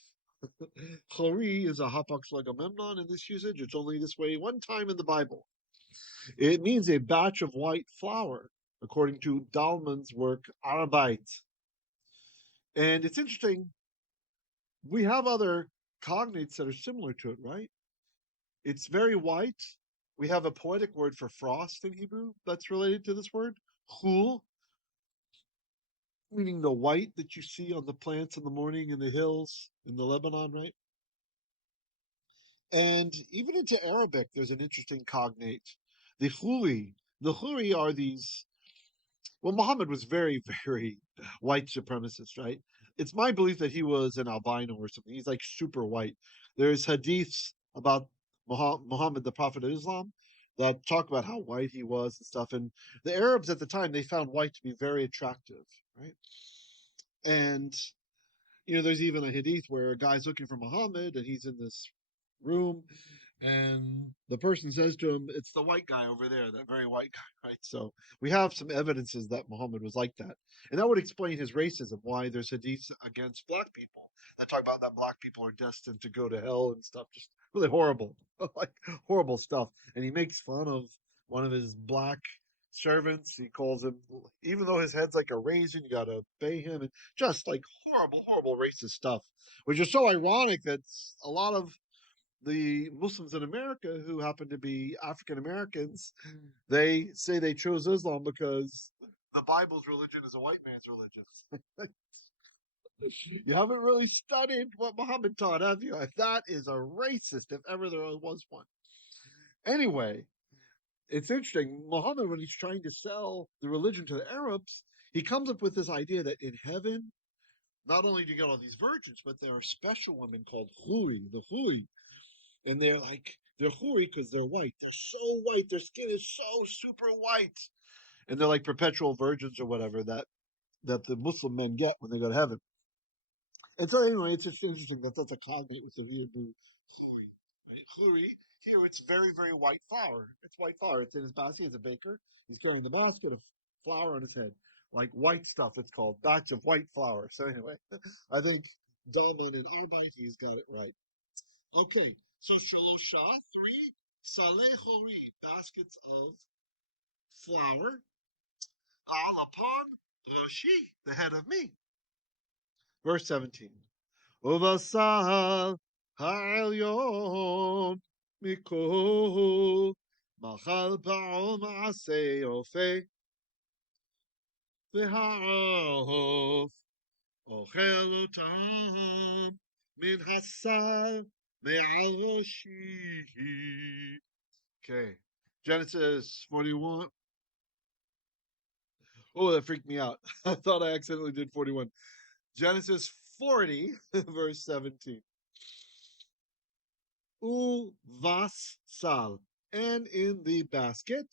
Chori is a hapax legamemnon in this usage. It's only this way one time in the Bible. It means a batch of white flour, according to Dahlmann's work Arbeit. And it's interesting, we have other cognates that are similar to it, right? It's very white. We have a poetic word for frost in Hebrew that's related to this word, chul, meaning the white that you see on the plants in the morning in the hills in the Lebanon, right? And even into Arabic, there's an interesting cognate. The huri. The huri are these. Well, Muhammad was very, very white supremacist, right? It's my belief that he was an albino or something. He's like super white. There's hadiths about Muhammad, the prophet of Islam, that talk about how white he was and stuff. And the Arabs at the time, they found white to be very attractive, right? And there's even a hadith where a guy's looking for Muhammad and he's in this room and the person says to him, "It's the white guy over there, that very white guy," right? So we have some evidences that Muhammad was like that. And that would explain his racism, why there's hadiths against black people that talk about that black people are destined to go to hell and stuff. Just really horrible, like horrible stuff. And he makes fun of one of his black servants. He calls him, even though his head's like a raisin, you gotta obey him, and just like horrible, horrible racist stuff, which is so ironic that a lot of the Muslims in America who happen to be African Americans, they say they chose Islam because the Bible's religion is a white man's religion. You haven't really studied what Muhammad taught, have you? That is a racist, if ever there was one. Anyway, it's interesting. Muhammad, when he's trying to sell the religion to the Arabs, he comes up with this idea that in heaven, not only do you get all these virgins, but there are special women called huri, the huri, and they're huri because they're white. They're so white. Their skin is so super white, and they're like perpetual virgins or whatever that the Muslim men get when they go to heaven. And so anyway, it's just interesting that that's a cognate with the Hebrew huri. Right? Huri, here it's very, very white flour. It's white flour. It's in his basket. He's a baker. He's carrying the basket of flour on his head, like white stuff. It's called batch of white flour. So anyway, I think Dalman and Arbeit, he's got it right. Okay, so shalosha, three, saleh hori, baskets of flour, al upon roshi, the head of me. Verse 17. Uvasal ha'elyon mikol machal ba'ol ma'aseh ofeh v'ha'of ochel otam min hasal me'al roshi. Okay. Genesis 41. Oh, that freaked me out. I thought I accidentally did 41. Genesis 40, verse 17. Uvas sal. And in the basket,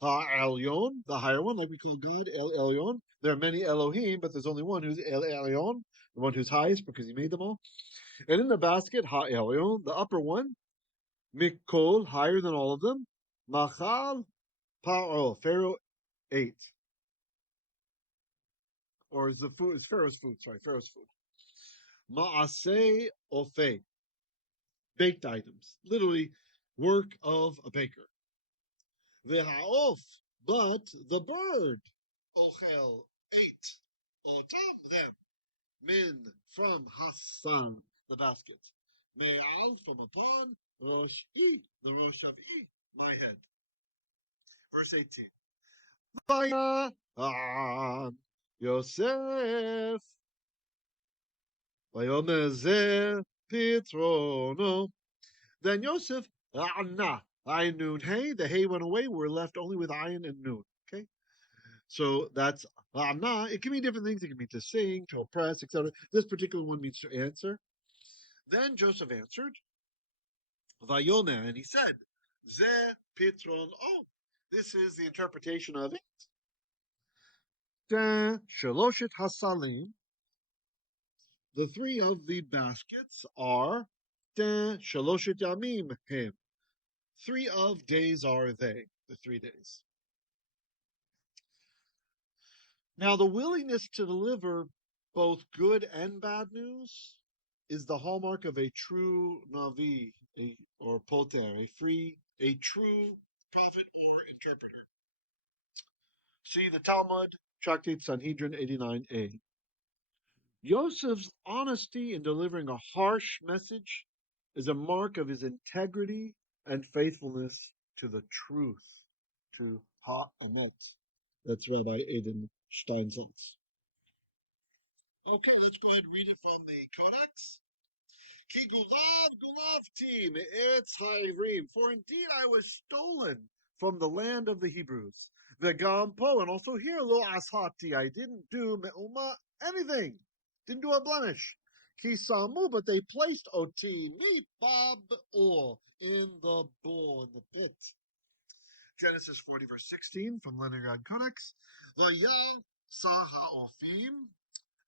ha-elyon, the higher one, like we call God, El Elyon. There are many Elohim, but there's only one who's El Elyon, the one who's highest because he made them all. And in the basket, ha-elyon, the upper one, mikol, higher than all of them, machal pa'o, Pharaoh ate. Or is the food, is Pharaoh's food, sorry, Pharaoh's food. Ma'aseh ofe, baked items, literally work of a baker. V'ha'of, but the bird, ochel, ate, otam, them, min, from Hassan, the basket. Me'al, from upon, rosh I, the rosh of I, my head. Verse 18. Vaya an Yosef, vayomer zeh pitrono. Then Yosef, Anna, Ayin Nun Hey, the Hey went away. We're left only with Ayin and Nun. Okay? So that's Anna. It can mean different things. It can mean to sing, to oppress, etc. This particular one means to answer. Then Joseph answered, Vayomer, and he said, Ze Pitron Oh. This is the interpretation of it. Shaloshet Hasalim. The three of the baskets are Shaloshet Yamim Hem. 3 of days are they, the 3 days. Now, the willingness to deliver both good and bad news is the hallmark of a true Navi, or Poter, a true prophet or interpreter. See the Talmud, Tractate Sanhedrin 89a. Joseph's honesty in delivering a harsh message is a mark of his integrity and faithfulness to the truth, to Ha'emet. That's Rabbi Aden Steinsaltz. Okay, let's go ahead and read it from the Codex. Ki gulav gulavti me'eretz ha'ivrim. For indeed I was stolen from the land of the Hebrews. Vegam po, and also here, lo ashati, I didn't do me'uma anything. Didn't do a blemish. Ki samu, but they placed oti, me, bab, or, in the bull, in the pit. Genesis 40, verse 16, from Leningrad Codex. V'ya saha'ofim,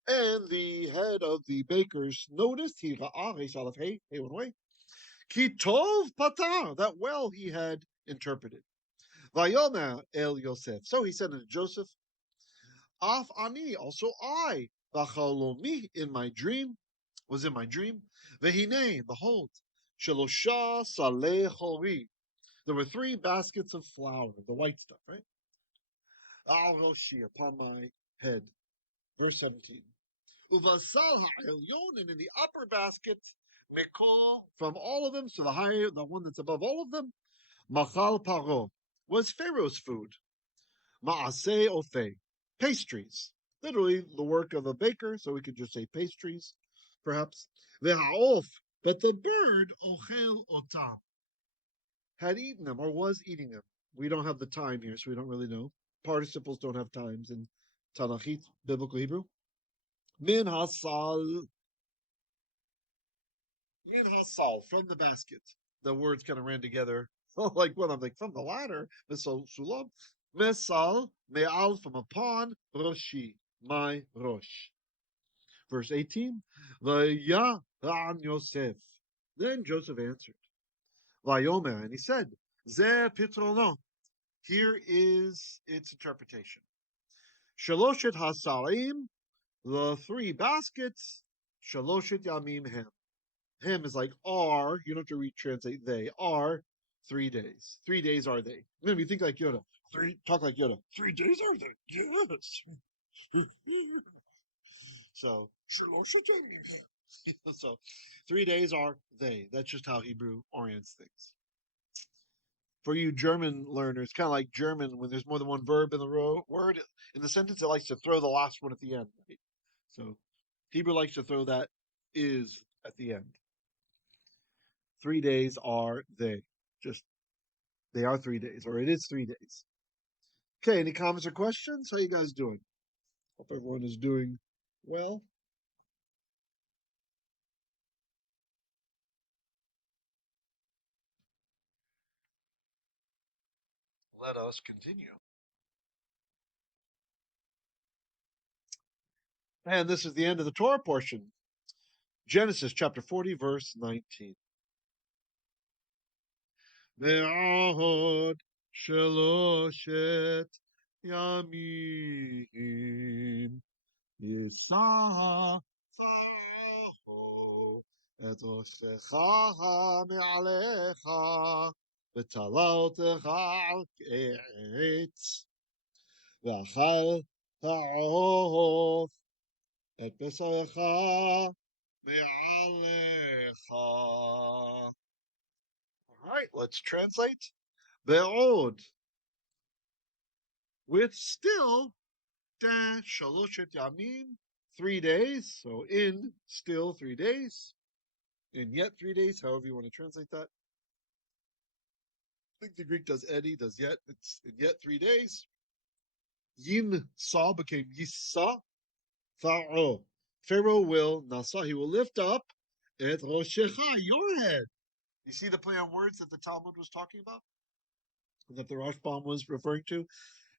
and the head of the bakers noticed, he one way, ki tov patar, that well he had interpreted. Vayomer el Yosef. So he said unto Joseph, Af ani, also I, v'chalomi, in my dream, was in my dream, v'hine, behold, shelosha saleh chori. There were 3 baskets of flour, the white stuff, right? Al roshi, upon my head. Verse 17. Uvasal ha'elyon, and in the upper basket, mekol, from all of them, so the higher, the one that's above all of them, machal paro, was Pharaoh's food. Ma'aseh ofe, pastries. Literally the work of a baker, so we could just say pastries, perhaps. Ve'ha'of, but the bird, ochel otam, had eaten them, or was eating them. We don't have the time here, so we don't really know. Participles don't have times in Tanachit, biblical Hebrew. Min hasal, from the basket. The words kind of ran together. Like what I'm like, from the ladder, Misal Sulam. Mesal me'al, from upon Roshi, my Rosh. Verse 18. Vaya an Yosef. Then Joseph answered. Vayomer, and he said, Ze pitrono. Here is its interpretation. Shaloshet hasarim, the 3 baskets, Shaloshet yamim hem. Him is like are, you don't have to retranslate they, are 3 days. 3 days are they. Remember, you think like Yoda. Talk like Yoda. 3 days are they? Yes. So, so 3 days are they. That's just how Hebrew orients things. For you German learners, kind of like German, when there's more than one verb in the word in the sentence, it likes to throw the last one at the end. Right? So Hebrew likes to throw that is at the end. 3 days are they. Just, they are 3 days, or it is 3 days. Okay, any comments or questions? How you guys doing? Hope everyone is doing well. Let us continue. And this is the end of the Torah portion. Genesis chapter 40, verse 19. Ve'ahod sheloshet yamim yisah fa'aho et oshecha me'alecha v'talaltecha al k'etz v'achal ha'of et besarecha me'alecha. All right, let's translate. Be'od, with still, shaloshet yamim, 3 days. So in still 3 days, in yet 3 days, however you want to translate that. I think the Greek does edi, does yet. It's in yet 3 days. Yin sa became yissa. Pharaoh. Pharaoh will, nasa, he will lift up et roshecha, your head. You see the play on words that the Talmud was talking about? That the Rashbam was referring to?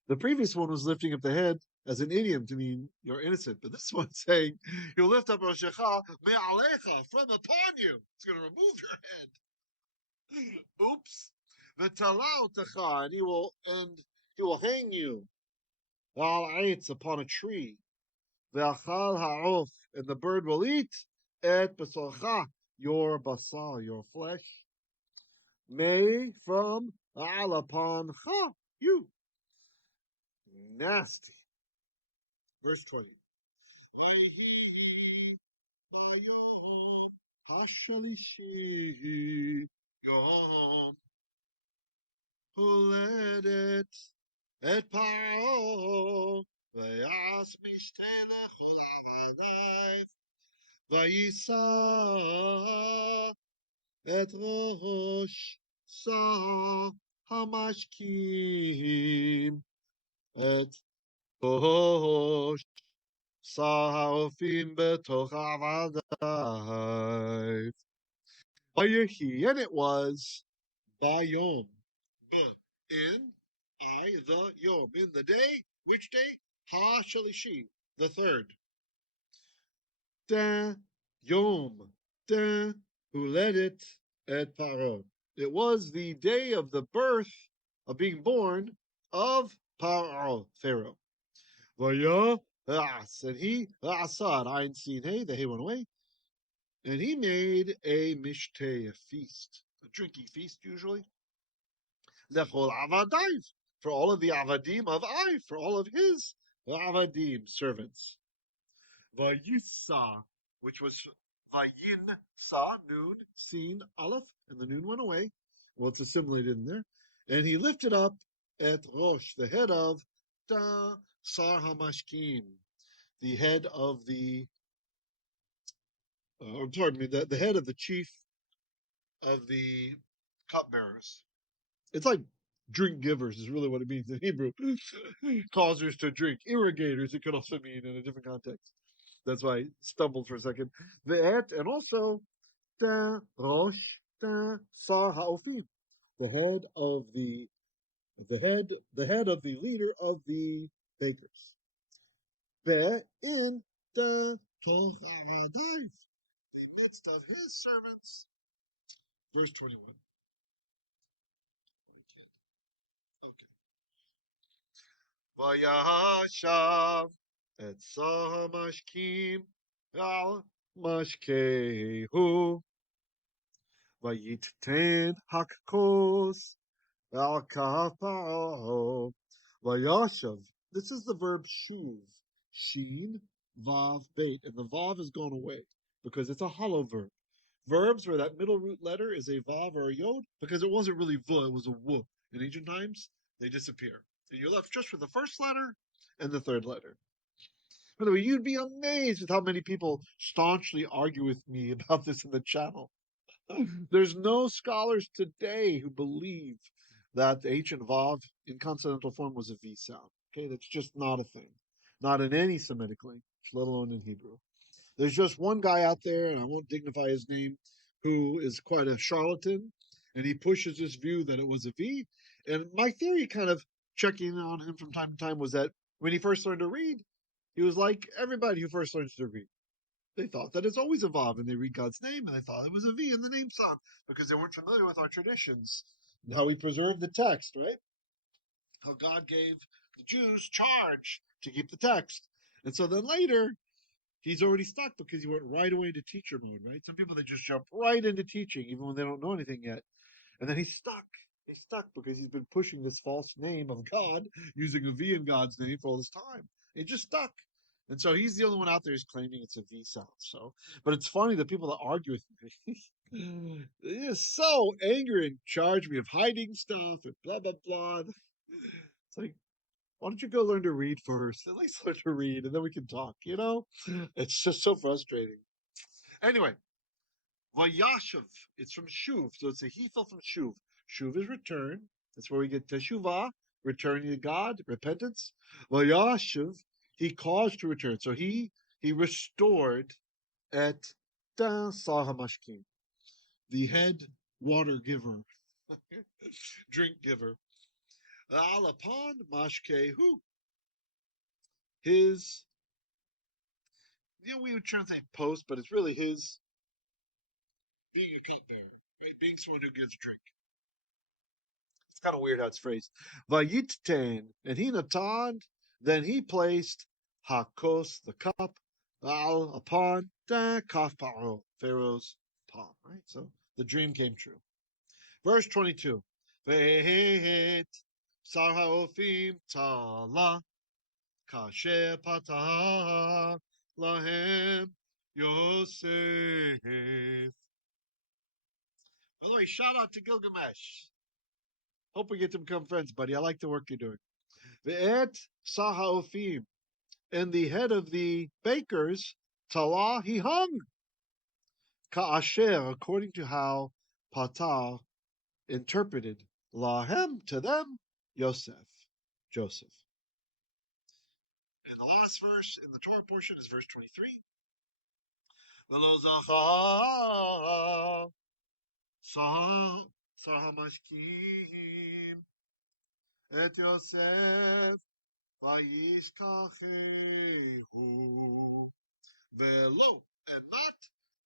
The previous one was lifting up the head as an idiom to mean you're innocent, but this one's saying you'll lift up Roshecha me'alecha, from upon you. It's going to remove your head. Oops. V'talaltecha, and he will hang you. V'al eitz, upon a tree. V'achal ha'of, and the bird will eat et besorcha, your basar, your flesh. May, from Al upon ha, you. Nasty. Verse 20. ויהי ביום השלישי יום הולדת את פרעה ויעש משתה לכל עבדיו ויישא את ראש שר המשקים את ראש שר האופים בתוך עבדיו. ויהי, and it was Bayom. In the Yom. In the day. Which day? Ha Shalishi. The third. Da Yom. Da who led it at Paro. It was the day of the birth of being born of Paro, Pharaoh. Vaya As, and he Asad, Ein Sin Hey, the Hey went away, and he made a mishteh, a feast, a drinking feast usually. Lechol avadaiv, for all of the avadim of I, for all of his avadim, servants. Vayisa, which was vayin sa, noon, seen, aleph, and the noon went away. Well, it's assimilated in there. And he lifted up at Rosh, the head of Da Sar Hamashkim, the head of the, pardon me, the head of the chief of the cupbearers. It's like drink givers is really what it means in Hebrew. Causers to drink. Irrigators, it could also mean in a different context. That's why I stumbled for a second. Ve'et, and also the Rosh the Sar Ha'ofim, the head of the leader of the bakers. Ve'in the Toch Avadiv, the midst of his servants. Verse 21. Okay. Vayashav et Samashkim al Mashkehu Vayiten Hakkos al Kapao Vayashav. This is the verb shuv, sheen, vav, bait, and the vav has gone away because it's a hollow verb. Verbs where that middle root letter is a vav or a yod, because it wasn't really v, it was a w. In ancient times, they disappear. And you're left just with the first letter and the third letter. By the way, you'd be amazed at how many people staunchly argue with me about this in the channel. There's no scholars today who believe that the ancient vav in consonantal form was a v sound. Okay, that's just not a thing. Not in any Semitic language, let alone in Hebrew. There's just one guy out there, and I won't dignify his name, who is quite a charlatan, and he pushes this view that it was a V. And my theory, kind of checking on him from time to time, was that when he first learned to read, he was like everybody who first learns to read. They thought that it's always a Vav, and they read God's name, and they thought it was a V in the name sound because they weren't familiar with our traditions and how we preserve the text, right? How God gave the Jews charge to keep the text. And so then later, he's already stuck because he went right away into teacher mode, right? Some people, they just jump right into teaching even when they don't know anything yet. And then he's stuck. He's stuck because he's been pushing this false name of God, using a V in God's name for all this time. He's just stuck. And so he's the only one out there who's claiming it's a V sound. So, but it's funny that people that argue with me, they're so angry and charge me of hiding stuff and blah, blah, blah. It's like, why don't you go learn to read first? At least learn to read, and then we can talk, you know? It's just so frustrating. Anyway, Vayashav, it's from Shuv, so it's a he fell from Shuv. Shuv is return. That's where we get Teshuvah, returning to God, repentance. Vayashav, he caused to return. So he restored at Da Sahamashkim, the head water giver, drink giver. Al upon Mashkehu, his, we would translate post, but it's really his being a cupbearer, right? Being someone who gives drink. It's kind of weird how it's phrased. Vayitain, and he natad, then he placed hakos, the cup, al, upon, da, kaf paro, Pharaoh's palm, right? So the dream came true. Verse 22. ואת שר האופים תלה, כאשר פתח להם יוסף. By the way, shout out to Gilgamesh. Hope we get to become friends, buddy. I like the work you're doing. Ve'et Sahaofim. And the head of the bakers, Talah, he hung. Ka'asher, according to how Patah interpreted Lahem to them, Yosef, Joseph. And the last verse in the Torah portion is verse 23. V'lo zacha sahamashkim et Yosef vayishkachehu. Velo, and not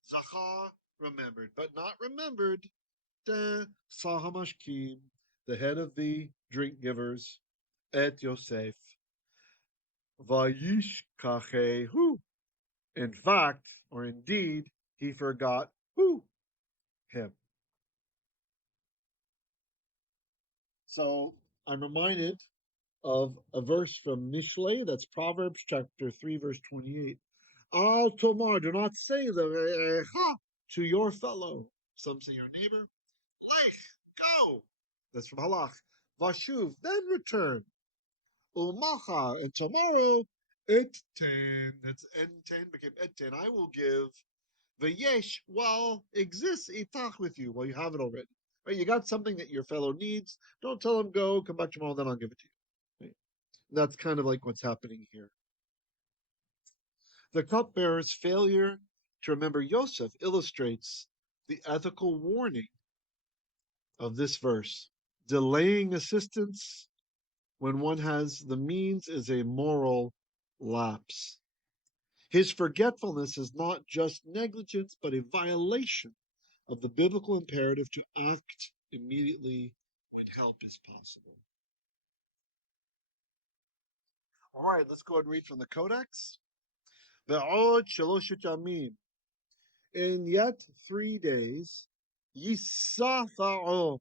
Zachar remembered, but not remembered the Sahamashkim, the head of the drink givers, et Yosef. Vayishkachehu. In fact, or indeed, he forgot who? Him. So I'm reminded of a verse from Mishlei, that's Proverbs chapter 3, verse 28. Al Tomar, do not say the to your fellow. Some say your neighbor. Lech, go. That's from Halach. Vashuv, then return. Umacha, and tomorrow, etten. That's enten became etten. I will give the yesh while exists itach with you, while you have it already. Right? You got something that your fellow needs. Don't tell him go, come back tomorrow, then I'll give it to you. Right? That's kind of like what's happening here. The cupbearer's failure to remember Yosef illustrates the ethical warning of this verse. Delaying assistance when one has the means is a moral lapse. His forgetfulness is not just negligence, but a violation of the biblical imperative to act immediately when help is possible. All right, let's go ahead and read from the Codex. Ve'od sheloshet yamim. In yet 3 days, Yisafa'o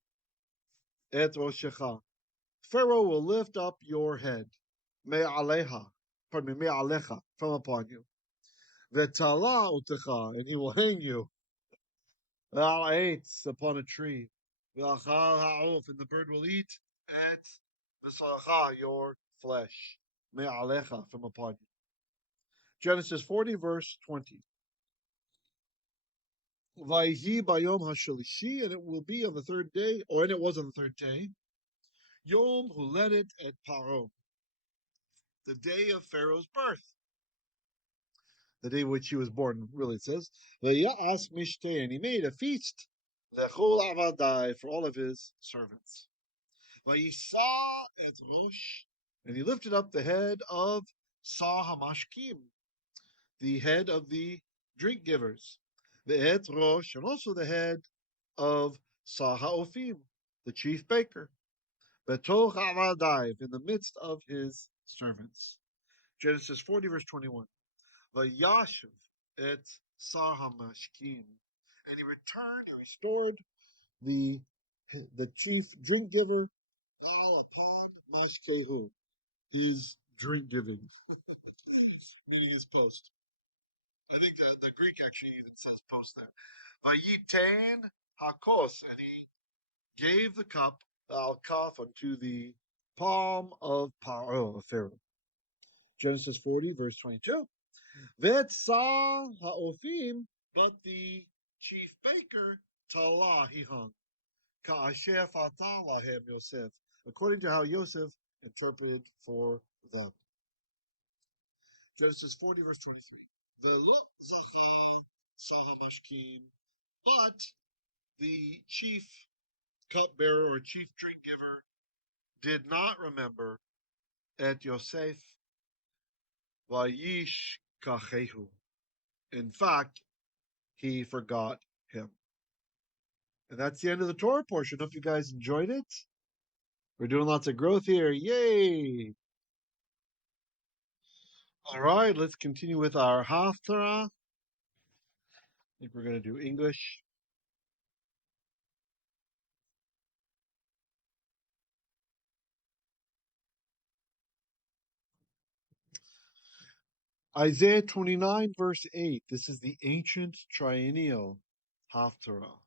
et roshecha. Pharaoh will lift up your head, me'aleha, me'alecha, from upon you. Ve'tala utecha, and he will hang you. Ve'al'etz, upon a tree. Ve'achal ha'of, and the bird will eat at v'sarcha, your flesh. Me'alecha, from upon you. Genesis 40, verse 20. Vayhi bayom hashalishi, and it will be on the third day, and it was on the third day. Yom huledet et paro, the day of Pharaoh's birth, the day which he was born. Really, it says vayas mishteh, and he made a feast lechol avadai for all of his servants. Vayisa et rosh, and he lifted up the head of Sah Hamashkim, the head of the drink givers. The et rosh, and also the head of Sah Ha'ofim, the chief baker. Betoch avadai, in the midst of his servants. Genesis 40, verse 21. Vayashiv et Sar Hamashkim, and he returned and restored the chief drink giver upon Mashkehu, his drink giving, meaning his post. I think the Greek actually even says post there. Vayitain hakos, and he gave the cup al-kaf unto the palm of Paro, of Pharaoh. Genesis 40, verse 22. Vetzah ha'ofim, but the chief baker, Talah, he hung. Ka'asher fatah lahem Yosef, according to how Yosef interpreted for them. Genesis 40, verse 23. Ve'lo zacha sahamashkim, but the chief cupbearer or chief drink giver did not remember at Yosef vayish kachehu. In fact, he forgot him. And that's the end of the Torah portion. Hope you guys enjoyed it. We're doing lots of growth here. Yay! All right, let's continue with our Haftarah. I think we're going to do English. Isaiah 29, verse 8. This is the ancient triennial Haftarah.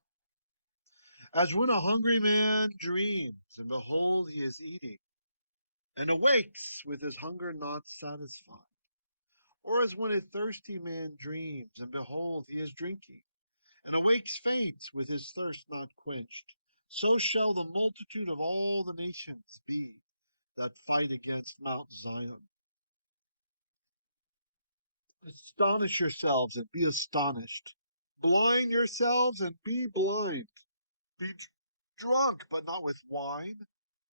As when a hungry man dreams, and behold, he is eating, and awakes with his hunger not satisfied. Or as when a thirsty man dreams, and behold, he is drinking, and awakes faint with his thirst not quenched. So shall the multitude of all the nations be that fight against Mount Zion. Astonish yourselves and be astonished. Blind yourselves and be blind. Be drunk, but not with wine.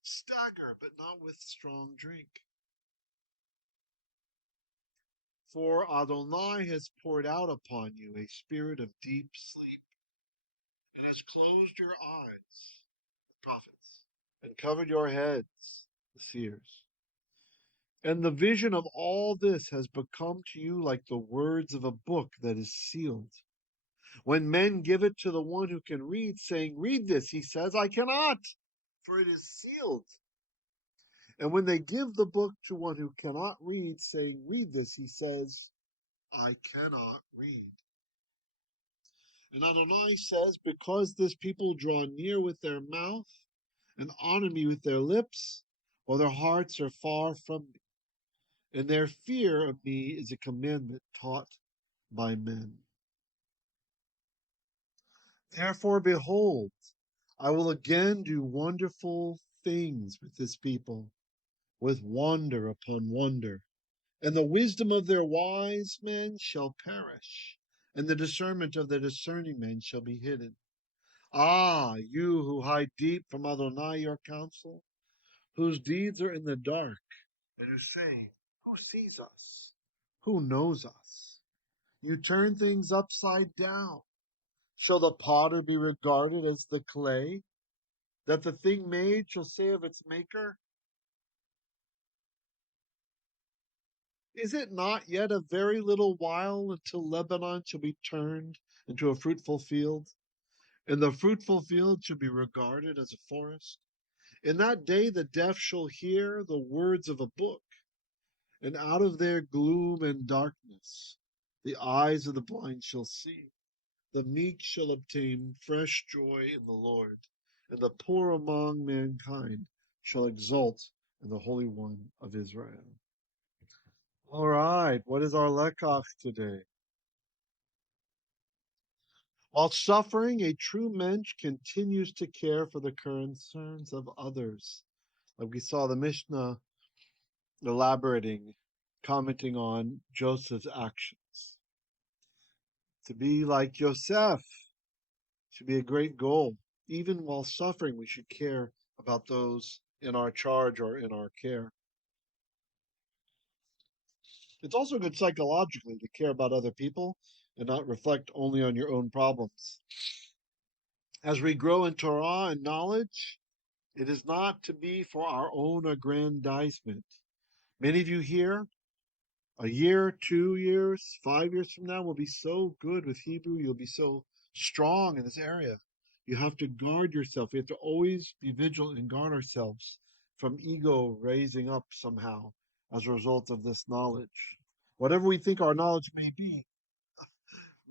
Stagger, but not with strong drink. For Adonai has poured out upon you a spirit of deep sleep, and has closed your eyes, the prophets, and covered your heads, the seers. And the vision of all this has become to you like the words of a book that is sealed. When men give it to the one who can read, saying, "Read this," he says, "I cannot, for it is sealed." And when they give the book to one who cannot read, saying, "Read this," he says, "I cannot read." And Adonai says, because this people draw near with their mouth and honor me with their lips, while their hearts are far from me, and their fear of me is a commandment taught by men. Therefore, behold, I will again do wonderful things with this people, with wonder upon wonder. And the wisdom of their wise men shall perish, and the discernment of their discerning men shall be hidden. Ah, you who hide deep from Adonai your counsel, whose deeds are in the dark, and who say, "Who sees us? Who knows us?" You turn things upside down. Shall the potter be regarded as the clay, that the thing made shall say of its maker, "Is it not yet a very little while until Lebanon shall be turned into a fruitful field, and the fruitful field shall be regarded as a forest? In that day the deaf shall hear the words of a book, and out of their gloom and darkness the eyes of the blind shall see. The meek shall obtain fresh joy in the Lord, and the poor among mankind shall exult in the Holy One of Israel. All right, what is our lekach today? While suffering, a true mensch continues to care for the concerns of others. Like we saw the Mishnah elaborating, commenting on Joseph's actions. To be like Yosef should be a great goal. Even while suffering, we should care about those in our charge or in our care. It's also good psychologically to care about other people and not reflect only on your own problems. As we grow in Torah and knowledge, it is not to be for our own aggrandizement. Many of you here, a year, 2 years, 5 years from now, will be so good with Hebrew. You'll be so strong in this area. You have to guard yourself. We have to always be vigilant and guard ourselves from ego raising up somehow as a result of this knowledge. Whatever we think our knowledge may be,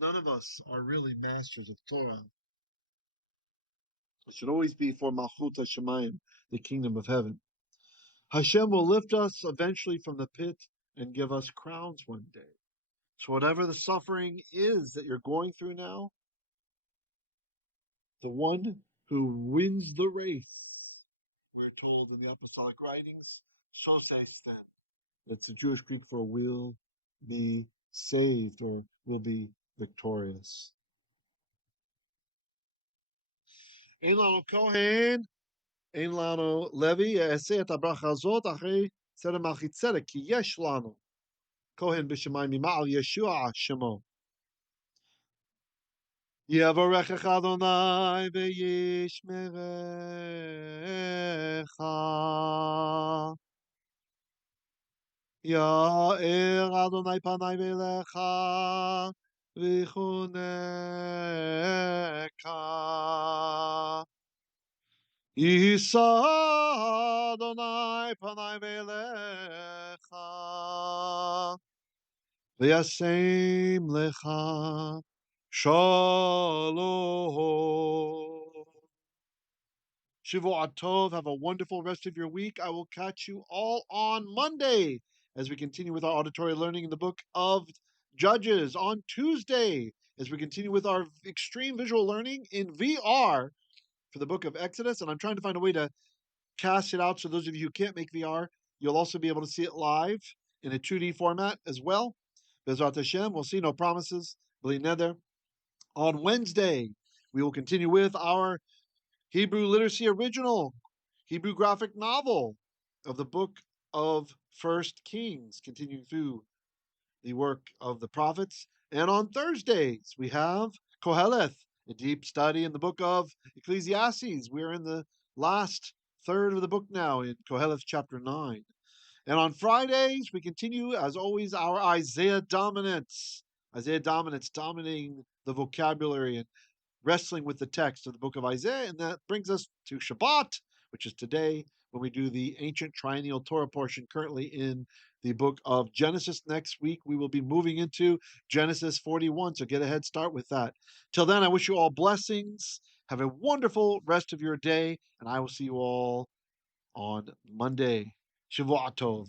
none of us are really masters of Torah. It should always be for Malchut HaShemayim, the kingdom of heaven. Hashem will lift us eventually from the pit and give us crowns one day. So whatever the suffering is that you're going through now, the one who wins the race, we're told in the apostolic writings, sosaisten. It's the Jewish Greek for will be saved or will be victorious. אין לנו כהן, אין לנו לוי, יעשה את הברכה הזאת אחרי סדר מלכי צדק, כי יש לנו כהן בשמיים ממעל ישוע שמו. יבורכך אדוני וישמרך. יאר אדוני פני אליך ויחונקה. יישא אדוני פני אליך V'yasem lecha shalom. Shavua Tov. Have a wonderful rest of your week. I will catch you all on Monday as we continue with our auditory learning in the book of Judges. On Tuesday, as we continue with our extreme visual learning in VR for the book of Exodus. And I'm trying to find a way to cast it out so those of you who can't make VR, you'll also be able to see it live in a 2D format as well. Bezrat Hashem, we'll see, no promises. Bli neder. On Wednesday, we will continue with our Hebrew Literacy Original, Hebrew graphic novel of the book of First Kings, continuing through the work of the prophets. And on Thursdays, we have Koheleth, a deep study in the book of Ecclesiastes. We're in the last third of the book now in Koheleth chapter 9. And on Fridays, we continue, as always, our Isaiah dominance. Isaiah dominance, dominating the vocabulary and wrestling with the text of the book of Isaiah. And that brings us to Shabbat, which is today, when we do the ancient triennial Torah portion currently in the book of Genesis. Next week, we will be moving into Genesis 41. So get a head start with that. Till then, I wish you all blessings. Have a wonderful rest of your day. And I will see you all on Monday. Shavua Tov.